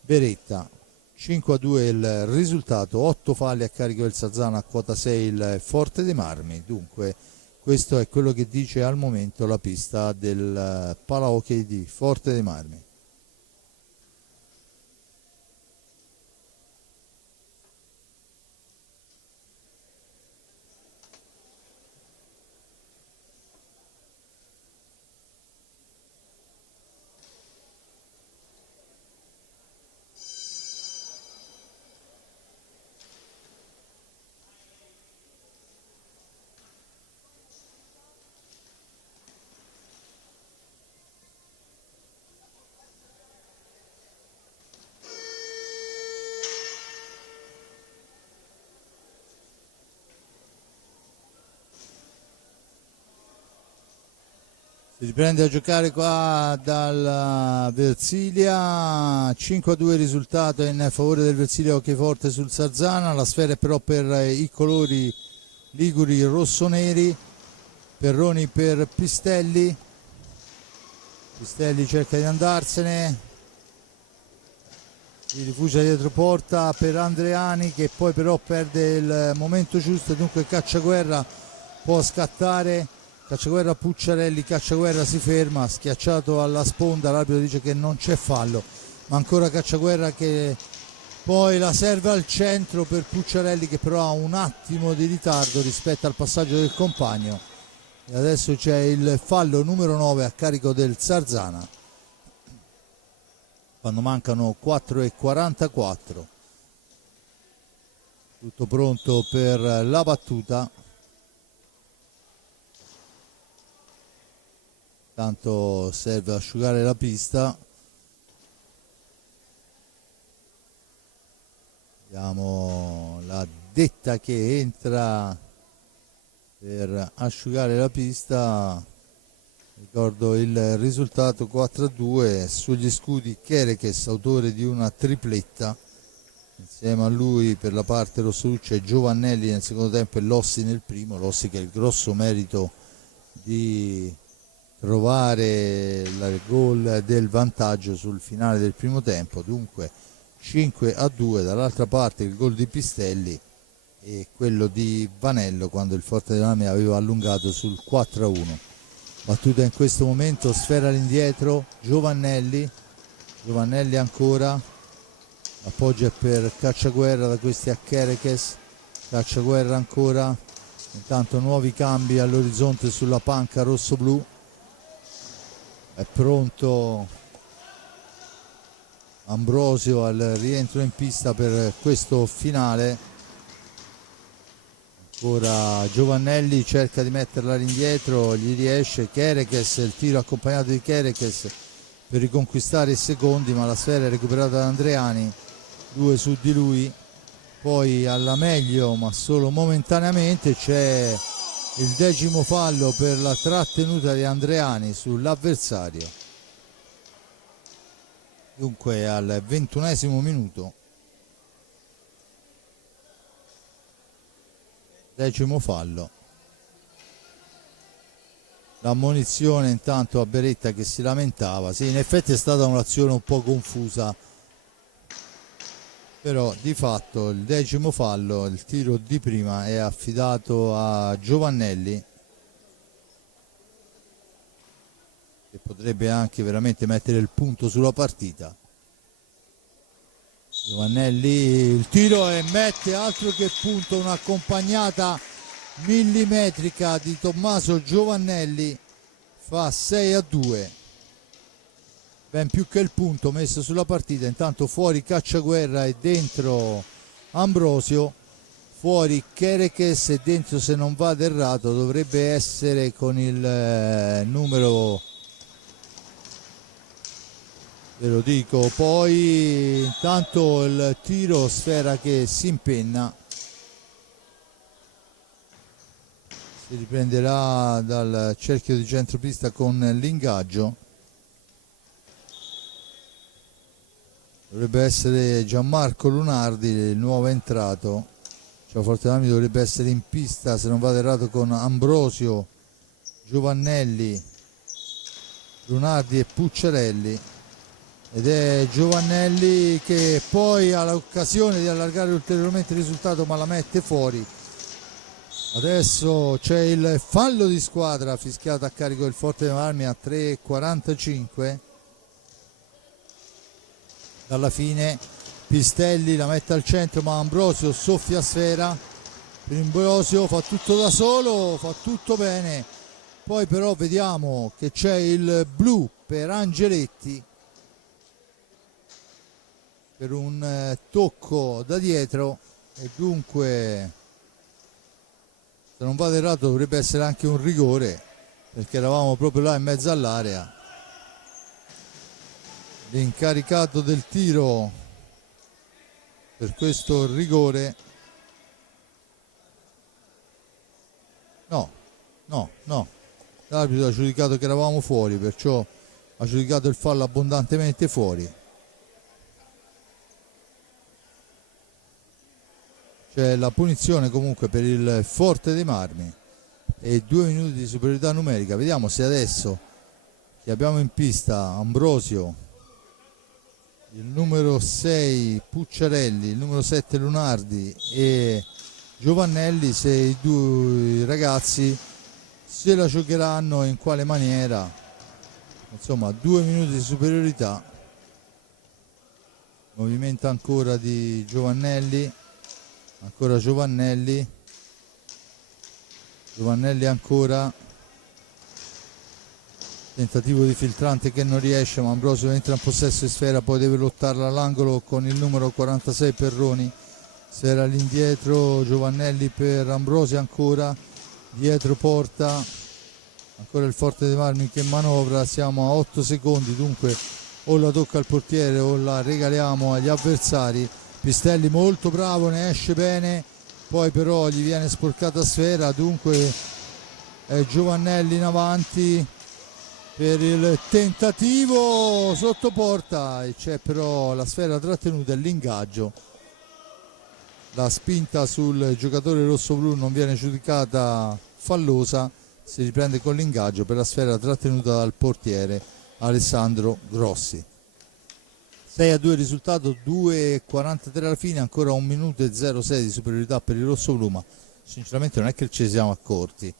Beretta. 5-2 il risultato, 8 falli a carico del Sarzana, a quota 6 il Forte dei Marmi. Dunque questo è quello che dice al momento la pista del Palahockey di Forte dei Marmi. Si riprende a giocare qua dal Versilia, 5-2 risultato in favore del Versilia Hockeyforte sul Sarzana. La sfera è però per i colori liguri rossoneri. Perroni per Pistelli, Pistelli cerca di andarsene, si rifugia dietro porta per Andreani, che poi però perde il momento giusto, dunque Cacciaguerra può scattare. Cacciaguerra Pucciarelli, Cacciaguerra si ferma, schiacciato alla sponda, l'arbitro dice che non c'è fallo, ma ancora Cacciaguerra che poi la serve al centro per Pucciarelli, che però ha un attimo di ritardo rispetto al passaggio del compagno. E adesso c'è il fallo numero 9 a carico del Sarzana, quando mancano 4:44. Tutto pronto per la battuta. Tanto serve asciugare la pista. Vediamo la detta che entra per asciugare la pista. Ricordo il risultato 4-2 sugli scudi Kerekes, autore di una tripletta. Insieme a lui per la parte rossoluccia e Giovannelli nel secondo tempo e Lossi nel primo. Lossi che ha il grosso merito di trovare il gol del vantaggio sul finale del primo tempo. Dunque 5-2, dall'altra parte il gol di Pistelli e quello di Vanello quando il Forte dei Marmi aveva allungato sul 4-1. Battuta in questo momento, sfera all'indietro, Giovannelli ancora, appoggia per Cacciaguerra, da questi a Kerekes, Cacciaguerra ancora, intanto nuovi cambi all'orizzonte sulla panca rosso-blu. È pronto Ambrosio al rientro in pista per questo finale. Ancora Giovannelli cerca di metterla all'indietro, gli riesce. Kerekes, il tiro accompagnato di Kerekes per riconquistare i secondi, ma la sfera è recuperata da Andreani, 2 su di lui. Poi alla meglio, ma solo momentaneamente, c'è il 10° fallo per la trattenuta di Andreani sull'avversario. Dunque al 21° minuto, 10° fallo. L'ammonizione intanto a Beretta che si lamentava. Sì, in effetti è stata un'azione un po' confusa, però di fatto il 10° fallo, il tiro di prima, è affidato a Giovannelli, che potrebbe anche veramente mettere il punto sulla partita. Giovannelli, il tiro, e mette, altro che punto, un'accompagnata millimetrica di Tommaso Giovannelli, fa 6-2, ben più che il punto messo sulla partita. Intanto fuori Cacciaguerra e dentro Ambrosio. fuori Kerekes e dentro, se non vado errato, dovrebbe essere con il numero, ve lo dico poi. Intanto il tiro Sfera che si impenna, si riprenderà dal cerchio di centropista con l'ingaggio. Dovrebbe essere Gianmarco Lunardi, il nuovo entrato. Cioè Forte dei Marmi dovrebbe essere in pista, se non vado errato, con Ambrosio, Giovannelli, Lunardi e Pucciarelli. Ed è Giovannelli che poi ha l'occasione di allargare ulteriormente il risultato, ma la mette fuori. Adesso c'è il fallo di squadra fischiato a carico del Forte dei Marmi a 3:45 dalla fine. Pistelli la mette al centro, ma Ambrosio soffia Sfera. Ambrosio fa tutto da solo, fa tutto bene. Poi però vediamo che c'è il blu per Angeletti per un tocco da dietro, e dunque, se non vado errato, dovrebbe essere anche un rigore, perché eravamo proprio là in mezzo all'area. L'incaricato del tiro per questo rigore, no, l'arbitro ha giudicato che eravamo fuori, perciò ha giudicato il fallo abbondantemente fuori. C'è la punizione comunque per il Forte dei Marmi e 2 minuti di superiorità numerica. Vediamo se adesso che abbiamo in pista Ambrosio, il numero 6 Pucciarelli, il numero 7 Lunardi e Giovannelli, se i due ragazzi se la giocheranno e in quale maniera. Insomma, 2 minuti di superiorità. Movimento ancora di Giovannelli, ancora Giovannelli ancora, tentativo di filtrante che non riesce, ma Ambrosio entra in possesso di Sfera, poi deve lottarla all'angolo con il numero 46 Perroni. Sfera all'indietro, Giovannelli per Ambrosio, ancora dietro porta, ancora il Forte dei Marmi che manovra. Siamo a 8 secondi, dunque o la tocca al portiere o la regaliamo agli avversari. Pistelli molto bravo, ne esce bene, poi però gli viene sporcata Sfera, dunque è Giovannelli in avanti per il tentativo sotto porta, e c'è però la Sfera trattenuta e l'ingaggio. La spinta sul giocatore rosso-blu non viene giudicata fallosa, si riprende con l'ingaggio per la Sfera trattenuta dal portiere Alessandro Grossi. 6-2 il risultato, 2:43 alla fine, ancora 1 minuto e 06 di superiorità per il rosso-blu, ma sinceramente non è che ci siamo accorti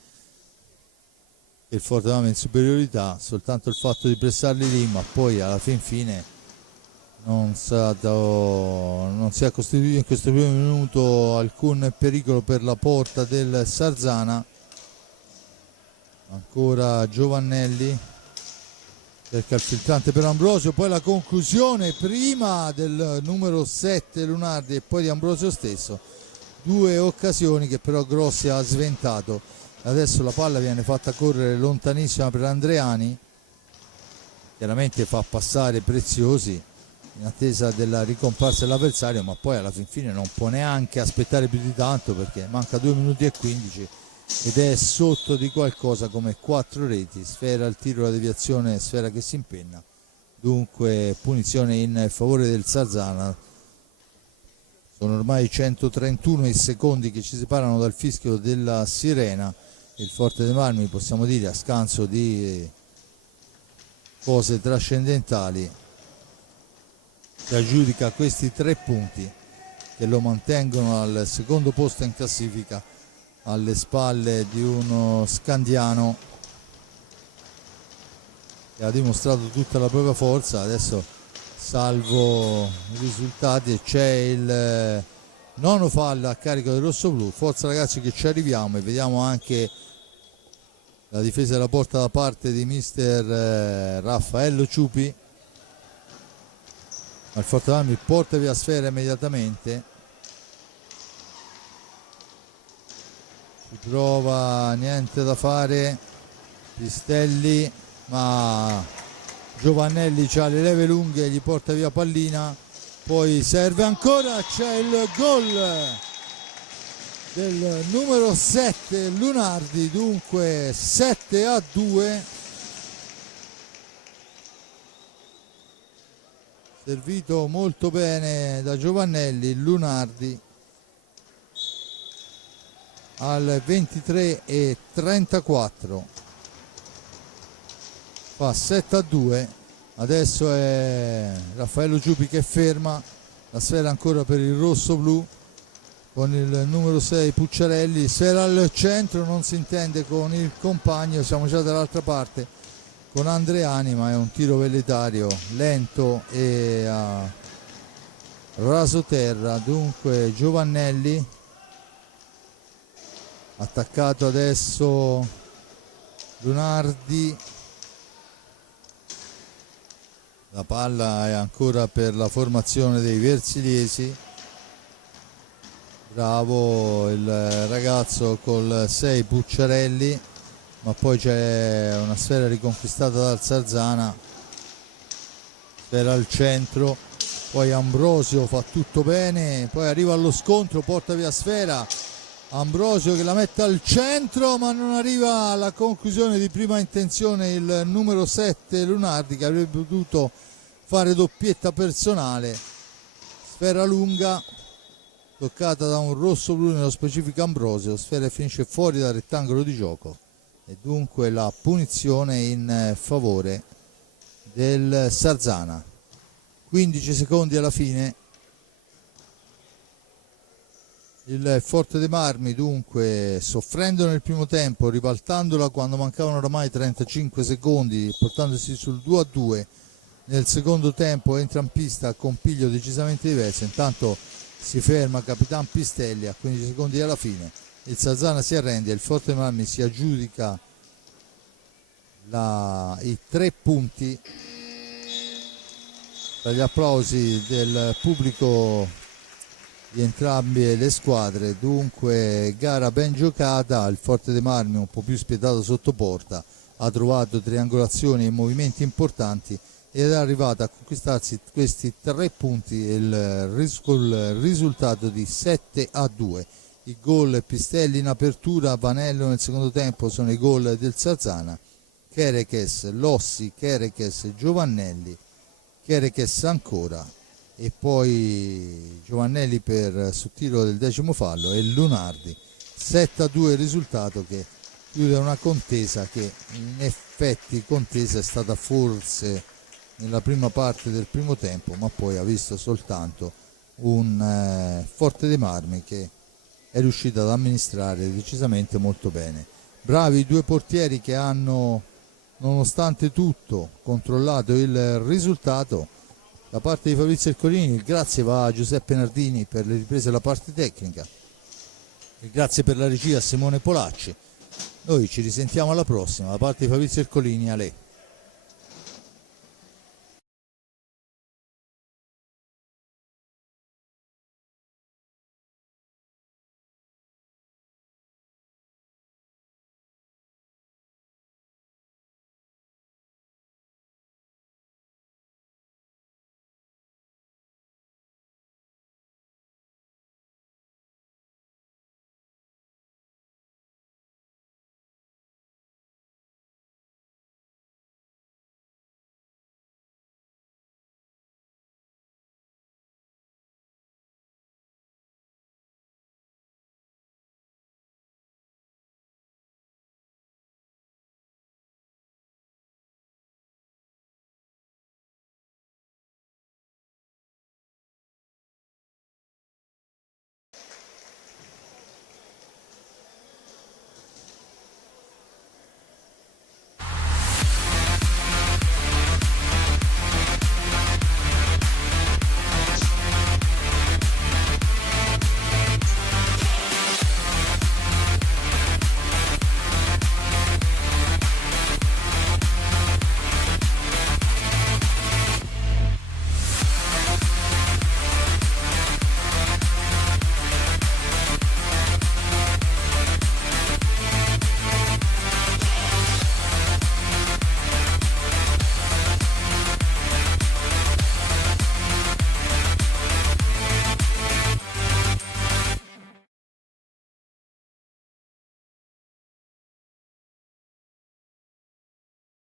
che il Forte dei Marmi in superiorità, soltanto il fatto di pressarli lì, ma poi alla fine non si è costituito in questo primo minuto alcun pericolo per la porta del Sarzana. Ancora Giovannelli cerca il filtrante per Ambrosio, poi la conclusione prima del numero 7 Lunardi e poi di Ambrosio stesso. 2 occasioni che però Grossi ha sventato. Adesso la palla viene fatta correre lontanissima per Andreani, chiaramente fa passare Preziosi in attesa della ricomparsa dell'avversario, ma poi alla fine non può neanche aspettare più di tanto, perché manca 2 minuti e 15 ed è sotto di qualcosa come 4 reti. Sfera il tiro, la deviazione, Sfera che si impenna, dunque punizione in favore del Sarzana. Sono ormai 131 i secondi che ci separano dal fischio della sirena. Il Forte dei Marmi, possiamo dire, a scanso di cose trascendentali, si aggiudica questi 3 punti che lo mantengono al secondo posto in classifica, alle spalle di uno Scandiano che ha dimostrato tutta la propria forza. Adesso, salvo i risultati, c'è il nono fallo a carico del rossoblu. Forza ragazzi che ci arriviamo, e vediamo anche la difesa della porta da parte di mister Raffaello Ciupi. Ma il Forte dei Marmi porta via Sfera immediatamente. prova, niente da fare Pistelli, ma Giovannelli c'ha le leve lunghe, gli porta via pallina, poi serve ancora, c'è il gol del numero 7 Lunardi, dunque 7-2, servito molto bene da Giovannelli. Lunardi al 23:34 fa 7-2. Adesso è Raffaello Giubi che ferma la sfera ancora per il rosso blu con il numero 6 Pucciarelli, sfera al centro, non si intende con il compagno, siamo già dall'altra parte con Andreani, ma è un tiro velleitario lento e a raso terra. Dunque Giovannelli attaccato, adesso Lunardi, la palla è ancora per la formazione dei Versiliesi, bravo il ragazzo col 6 Pucciarelli, ma poi c'è una sfera riconquistata dal Sarzana, sfera al centro, poi Ambrosio fa tutto bene, poi arriva allo scontro, porta via sfera, Ambrosio che la mette al centro ma non arriva alla conclusione di prima intenzione il numero 7 Lunardi, che avrebbe potuto fare doppietta personale. Sfera lunga toccata da un rosso blu, nello specifico Ambrosio, sfera finisce fuori dal rettangolo di gioco e dunque la punizione in favore del Sarzana. 15 secondi alla fine. Il Forte dei Marmi dunque soffrendo nel primo tempo, ribaltandola quando mancavano oramai 35 secondi, portandosi sul 2-2. Nel secondo tempo entra in pista con piglio decisamente diverso, intanto si ferma Capitan Pistelli a 15 secondi alla fine, il Sarzana si arrende, il Forte dei Marmi si aggiudica i 3 punti. Per gli applausi del pubblico di entrambe le squadre, dunque gara ben giocata, il Forte dei Marmi un po' più spietato sotto porta, ha trovato triangolazioni e movimenti importanti ed è arrivato a conquistarsi questi 3 punti, il risultato di 7-2. I gol Pistelli in apertura, Vanello nel secondo tempo sono i gol del Sarzana, Kerekes, Lossi, Kerekes, Giovannelli, Kerekes ancora e poi Giovannelli sul tiro del 10° fallo e Lunardi. 7-2 il risultato che chiude una contesa che in effetti contesa è stata forse nella prima parte del primo tempo, ma poi ha visto soltanto un Forte dei Marmi che è riuscito ad amministrare decisamente molto bene. Bravi i 2 portieri che hanno nonostante tutto controllato il risultato. Da parte di Fabrizio Ercolini il grazie va a Giuseppe Nardini per le riprese della parte tecnica, il grazie per la regia a Simone Polacci. Noi ci risentiamo alla prossima. Da parte di Fabrizio Ercolini, Ale.